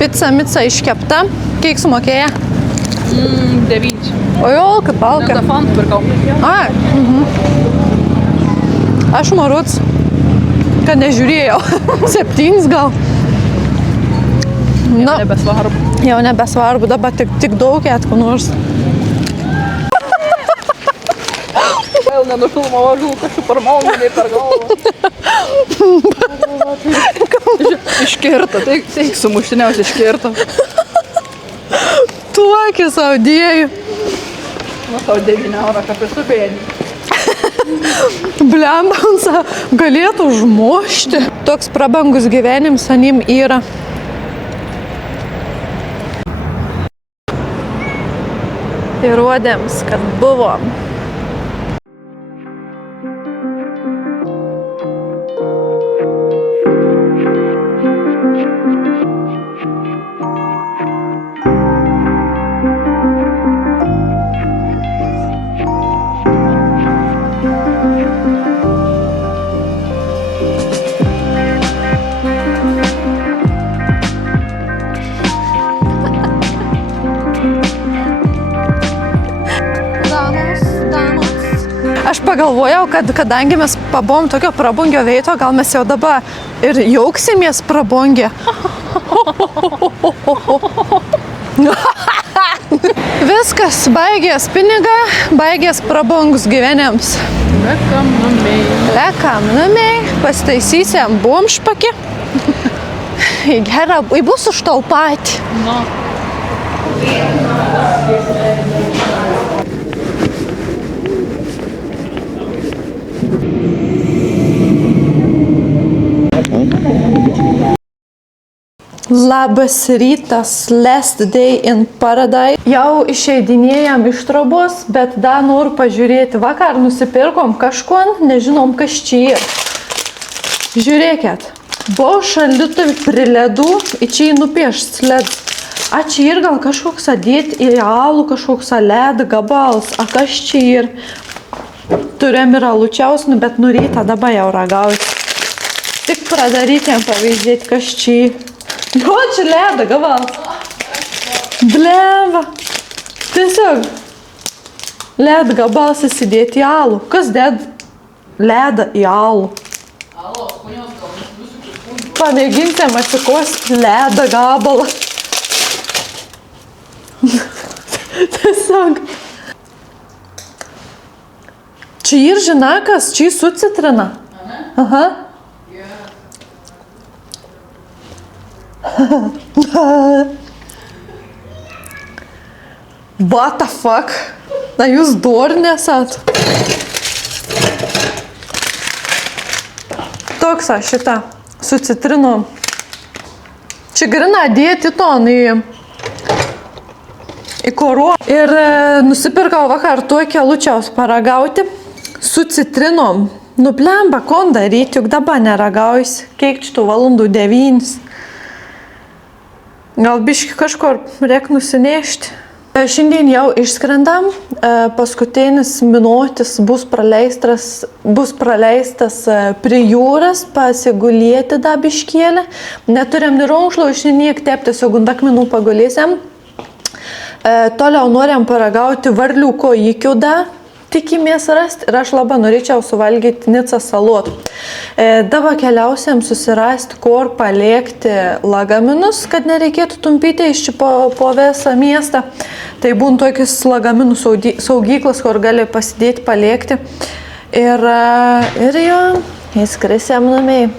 Pica iškepta. Kiek sumokėja? 9. O jo, kaip palka. Net fantų pirkau. Ai, Aš maruts, kad nežiūrėjau. 7 gal. Jau nebesvarbu. Jau nebesvarbu, dabar tik daug ėt, ko nors. Vėl nenušilmavo žulkašių per malonį per galvą. Iškirta, teik sumuštiniausia iškirta. Tuokį savo dėjų. Nu, tau 9 eurą, kaip esu pėdį. Blembansa galėtų užmušti. Toks prabangus gyvenims anim yra. Įrodėms, kad buvom. Aš pagalvojau, kad kadangi mes pabuvom tokio prabungio veito, gal mes jau dabar ir jauksimės prabungę. Viskas, baigės pinigą, baigės prabungus gyvenims. Lekam numiai. Pasitaisysiam bomžpakį. Gera, bus už tau patį. No. Labas rytas, last day in paradise. Jau išeidinėjom iš trobos, bet dar noriu pažiūrėti. Vakar nusipirkom kažko, nežinom kas čia yra. Žiūrėkit, buvo šaldytuvį prie ledų, į čia nupiešt ledus. A čia ir gal kažkoks dėti į alų, kažkoks ledą gabalas. A kas čia ir? Turėjom ir alučiausnų, bet nuryta dabar jau ragauti. Tik pradarytėm pavyzdėti, kas čia. Jo, čia ledą gabalas. Bleva. Tiesiog ledą gabalas įsidėti į alų. Kas dėd ledą į alų? Pamėginsėm atsikosti ledą gabalą. Tiesiog. Čia ir žinakas, čia su citrina. Aha. What the fuck? Na jūs dornėsat. Toks šitą su citrinom. Čia grina dėti ton į koro. Ir nusipirkau vakar tokį alučiaus paragauti su citrinom. Nuplemba, kon daryti, juk dabar neragaujusi. Kiek šitų valandų 9. Gal biški kažkur reik nusinešti. Šiandien jau išskrendam. Paskutinis minutis bus praleistas prie jūros, pasigulėti da biškėlę. Neturėm ni rankšluo, išniek tep, tiesiog undakmenų pagulėsiam. Toliau norėjom paragauti varlių kojikių da. Tikimės rasti ir aš labai norėčiau suvalgyti Nica salotų. Dabar keliausiam susirasti, kur palėkti lagaminus, kad nereikėtų tumpyti iš čia po visą miestą. Tai būtų tokius lagaminų saugyklas, kur gali pasidėti, palėkti. Ir jo, įskrisėm namiai.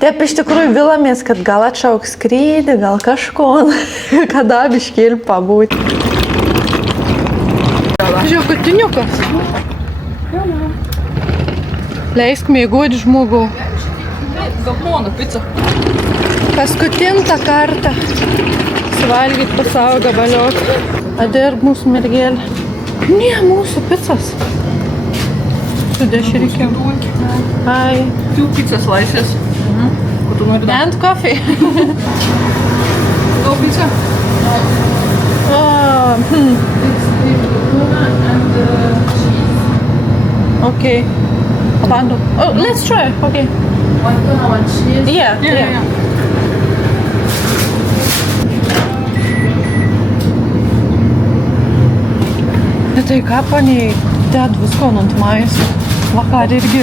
Taip iš tikrųjų vilamės, kad gal atšauk skrydį, gal kažko, kada biškėlį pabūti. Žiūrėk, katiniukas. Leisk mėgoti žmogų. Gamona pica. Paskutintą kartą suvalgyti po savo gabaliok. Adirb mūsų mergelė. Ne, mūsų picas. Su dešrikiu. Ai. Two pizza slices. Ko tu nori dar? And coffee. Go pizza. Okay. Abandon. Oh, let's try. Okay. One tuna, one cheese. Yeah. Tai ką, paniai, dėd visko ant maisto. Vakar irgi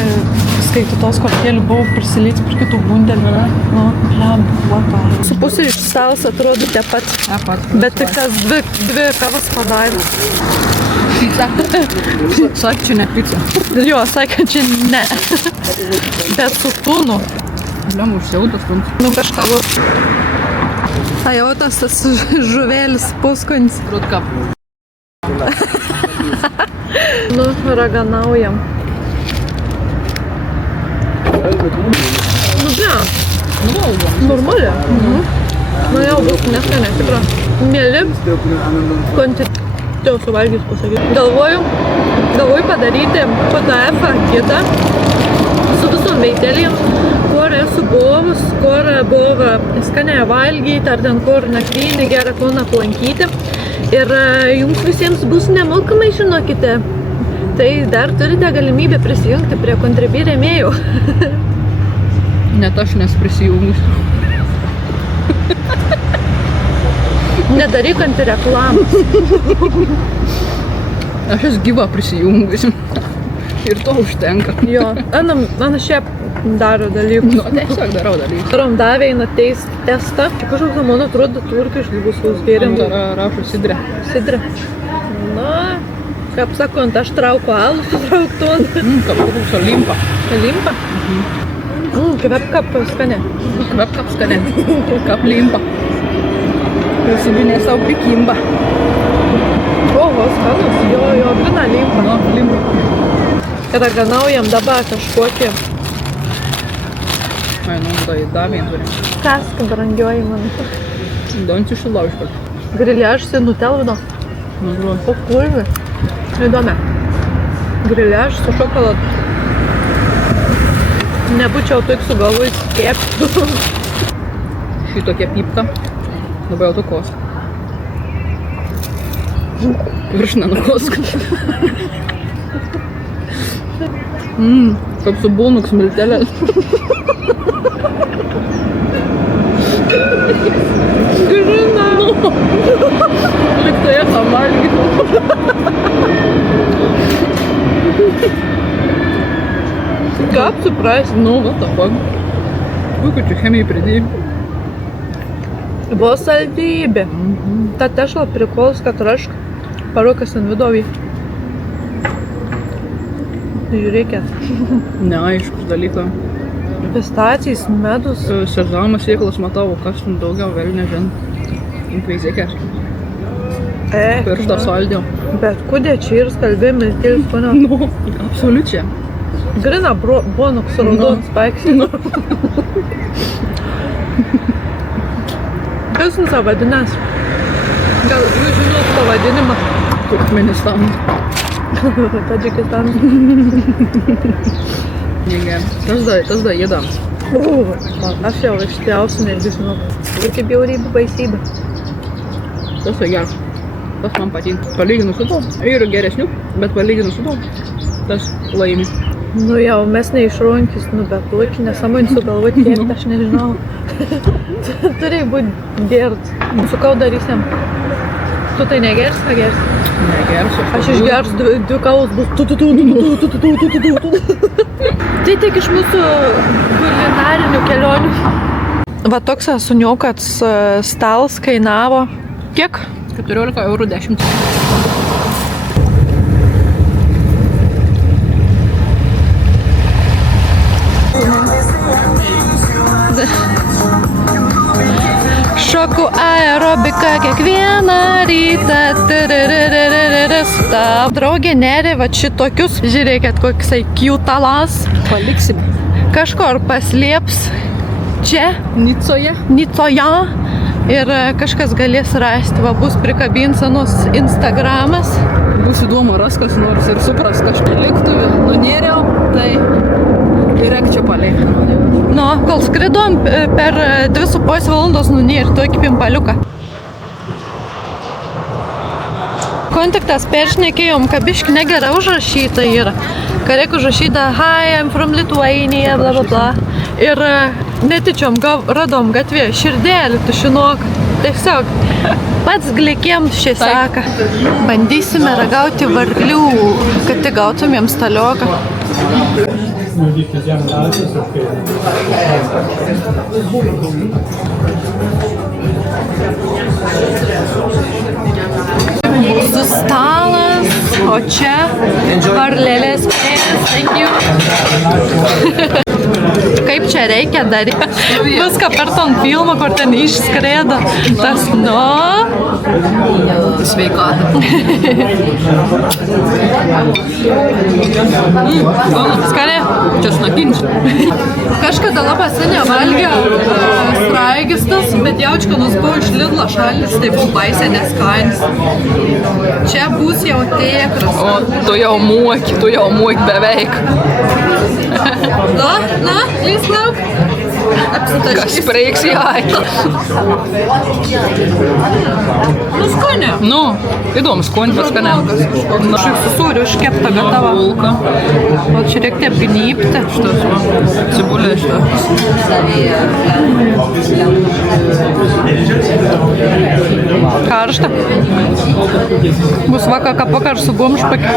skaitytos kortėlių buvau prisilyti prie kitų bundelių. Nu, blem, vakar. Su pusė iš stalas atrodo tie pat. Bet tik tas dvi kavas padarė. Pizza. Sakė, čia ne pizza. Jo, sakė, čia ne. Bet su tunu. Blem, užsiautas tums. Nu, kažką bus. Ajotas tas žuvelis puskonis. Rudka. Nu, raganaujam. Nu, ne. Normalia. Nu, jau bus neskanė, tikra. Mėly. Jau suvalgys pasakyti. Galvoju padaryti PDF-ą kitą su visom veiktelėm, kur esu buvus, kur buvo skanę valgyti, ar ten kur nakvynį gerą koną aplankyti. Ir jums visiems bus nemokamai, žinokite. Tai dar turite galimybę prisijungti prie Contribui rėmėjų. Net aš prisijungusiu. Nedaryk antireklamos. Aš esu gyva prisijungusiu. Ir to užtenka. Jo, Ana šiaip daro dalykų. Nu, tiesiog darau dalykus. Turom davė eina testą. Čia kažkoks, man atrodo, turkiškai bus gėrim. Rašo sidrė. Sidrė. Na, kaip sakant, aš trauku alų su traukton. Kaip koks limpa. Limpa? Kvepkap skaniai. Kvepkap skaniai. Kap limpa. Ir subinė savo prikimba. Oho, skanus. Jo, blina limpa. Nu, limpa. Raganaujam dabar kažkokį. Ai, nu, tai davien turim. Kask, brangioji man. Dončių šilauškas. Griliažsi nutelvino. Nu, duo. O kurvi. Įdomia. Griliaž su šokoladu. Nebūčiau taip sugalvojus kepti. Šitokia pypka. Labai jau tokosk. Virš nenukosk. Kaip su bulnuk smiltelė. Grina. Liktai tą valgyti. Kaip suprast? Nu, va, tą pag. Kukučių chemijai pridėjai. Buvo saldybė. Ta tešla prikols, kad rašk parukas ant vidovį. Žiūrėkit. Neaiškus dalykai. Pistacijas, medus. Sezamo sėklas matau, kas ten daugiau vėl nežin. Impeizėkės. Pirštą saldė. Bet kudė čia ir skalbė miltėlis skonio. Nu, absoliučiai. Grina bonuk su raudonus paiksi. Kas nusa vadinas? Gal jūs žinot pavadinimą? Turkmenistanas. Tadžikistanas. Nege. Tas da jedam. Aš jau ištiausiu, netgi žinau. Kokia bjaurybė, baisybė. Tas tai geras. Tas man patinka. Palyginus su to. Yra geresnių, bet palyginus su to. Tas laimi. Nu jau, mes neišrunkis, nu bet laikį nesąmonį sugalvoti kiek, aš nežinau. Turėjai būti gert. Su kau darysim. Tu tai negersi, negersi? Negersiu. Aš išgersiu dvi kavus, bus tu. Tai tik iš mūsų kulinarinių kelionių. Va toks suniokats stalas kainavo. Kiek? 14,10 €. Šoku aerobika kiekvieną rytą. Draugė nerė va šitokius. Žiūrėkit, koksai kiutalas. Paliksim. Kažkur paslėps čia, Nicoje. Ir kažkas galės rasti, va bus prikabinsanos Instagramas. Bus įdomu ras kas nors ir supras kažką. Lėktuvį nunėriau, tai direkt čia paliek. Nu, kol skridom per 2,5 valandos nunėri tokį pimpaliuką. Kontaktas peršnekėjom, kad biški negerai užrašyta yra. Kad reikia užrašyta, hi, I'm from Lithuania, bla bla bla. Ir netyčiom radom gatvėje širdelį tušinuką. Tiesiog pats glikėm šį saka. Bandysime ragauti varlių, kad tik gautumėm stalioką. Mūsų stalas, o čia varlėlės pėdas, thank you. Kaip čia reikia daryti? Viską per ton filmą, kur ten išskrėda. Tas, nu. Sveikata. Skaniai? Česnakinis. Kažkada labai seniai valgiau straigistas, bet jaučkanas buvo iš Lidlo šalis, tai buvo baisė neskanis. Čia bus jau tikras. O tu jau muoki beveik. Na, lys lauk. Kas preiks į akį. Nu, skonė. Nu, įdomus skonį, bet skonė. Šiaip su sūriu iškepta gatava. Bulka. O čia reikia apgnypti. Šitas va. Cibulė šitą. Karšta. Bus vakar kapakar su gumšpaki.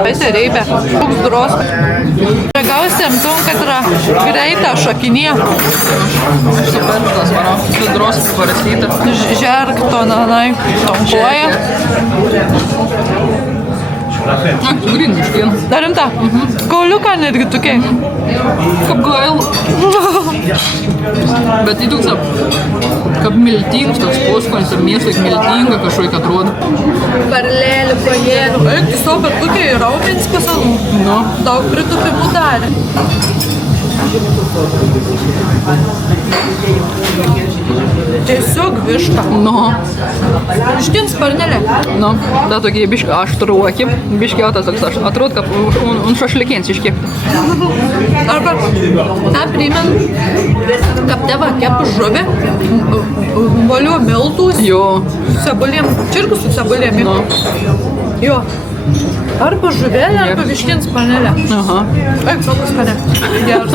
Baisė reibė. Koks dros. Ragausiam tom, kad yra greita šokinė. Super, tas mano. Šis dros parasyta. Žerk to, nanai, tompuoja. Grindvištien. Dar rimta? Kauliuką netgi tokia. Kaip gaila. Bet tai toks, kaip miltingas toks poskonis ir mėsai miltinga kažkokia atrodo. Parlėlį, pajėlių. Eik, tiesiog, bet kokie raumenys pasanų. Nu. Daug pritupimų darė. Tiesiog viška. Nu. Vištin sparnelė. Nu, da tokie biški aštruoki, biški tas toks atrodo, kaip un šašlikinsiški. Arba, tą primen, kaip tėva kep žuvį, valiu miltus, Jo. cebolėm, čirkus su cebolėm. Nu. Jo. Arba žuvelė, arba vištin sparnelė. Aha. Eik, sako sparnelė. Geras.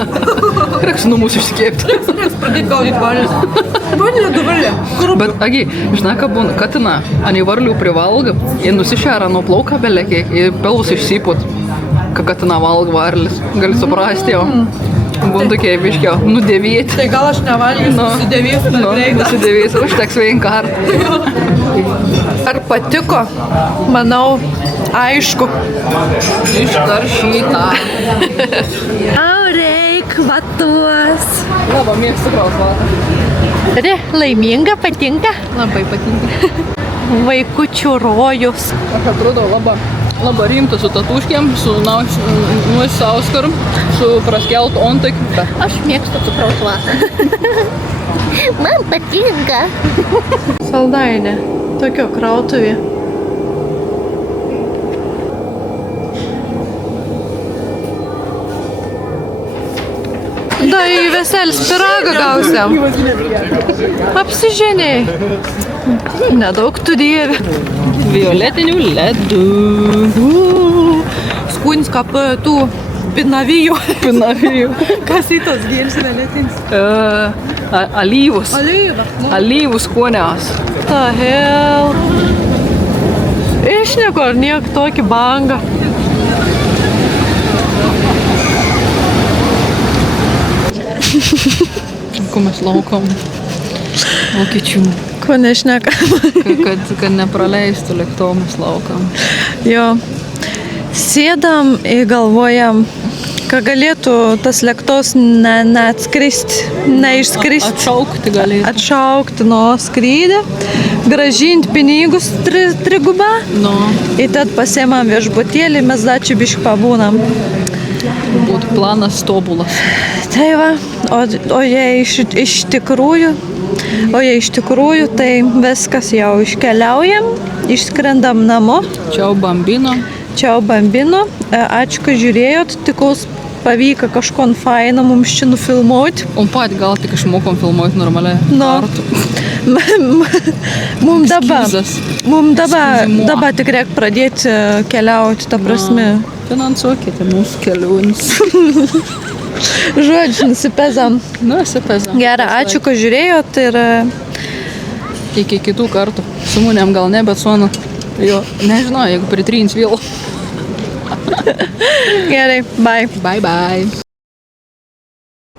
Reiks nu mūsų išsikėpti. Reiks pradėti gaudyti varlės. Varlė, du varlė. Bet, agi, žinai, ką būna, katina, ani varlių privalga, ir nusišėra nuo plauką belekiai, ir pelus išsiput, ką katina valga varlis. Gali suprasti jau. Būna tokie biškio, nudėvėti. Tai gal aš nevalgysiu, nusidėvėsiu, bet greitai. Nusidėvėsi, užteks vien kartą. Ar patiko? Manau, aišku. Ištaršyta. Aureik, vatus. Labai mėgstu kraut vatą. Laiminga, patinka? Labai patinka. Vaikučių rojus. Aš atrodo labai rimtas su tatuškiam, su nuosis auskarum, su praskeltu ontakiu. Aš mėgstu cukraus vatą. Man patinka. Saldainė. Tokio krautuvė. Da, į veselis piragą gausiam. Apsiženiai. Nedaug tu dėvi. Violetinių ledų. Skūnis kaip tų pinavijų. Pinavijų. Kas į tos gėlis violetinis? Alyvus. Alyva. Alyvų skoniaus. The hell? Išnieko ar niek tokį bangą. Ko mes laukom? Vokiečių. Ko nešneka? Kad nepraleistų lėktuvo mes laukam. Jo. Sėdam ir galvojam, ką galėtų tas lėktuvas neatskristi, neišskristi. Atšaukti galėtų. Atšaukti nuo skrydį, grąžinti pinigus trigubą. Nu, Ir tad pasiemam viešbutėlį, mes dar čia biškį pabūnam. būtų planas tobulas. Tai va, o jei iš tikrųjų, tai viskas jau iškeliaujam, išskrendam namo. Čiau bambino. Čiau bambino, ačiū, kad žiūrėjot, tikus pavyko kažko faino mums čia nufilmuoti. Un pat gal tik išmokom filmuoti normaliai. No. Mums Eskizas. dabar tik reikia pradėti keliauti, ta prasme. Finansuokite mūsų kelionis. Žodžiu, nusipezam. Nusipezam. Gerai, ačiū, kad žiūrėjot ir Iki kitų kartų. Su manėm gal ne, bet su Ana. Jo, nežinau, jeigu pritrins vėl. gerai, bye. Bye bye.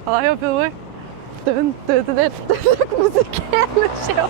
Pala, jau filmai. Muzikėlė šiau.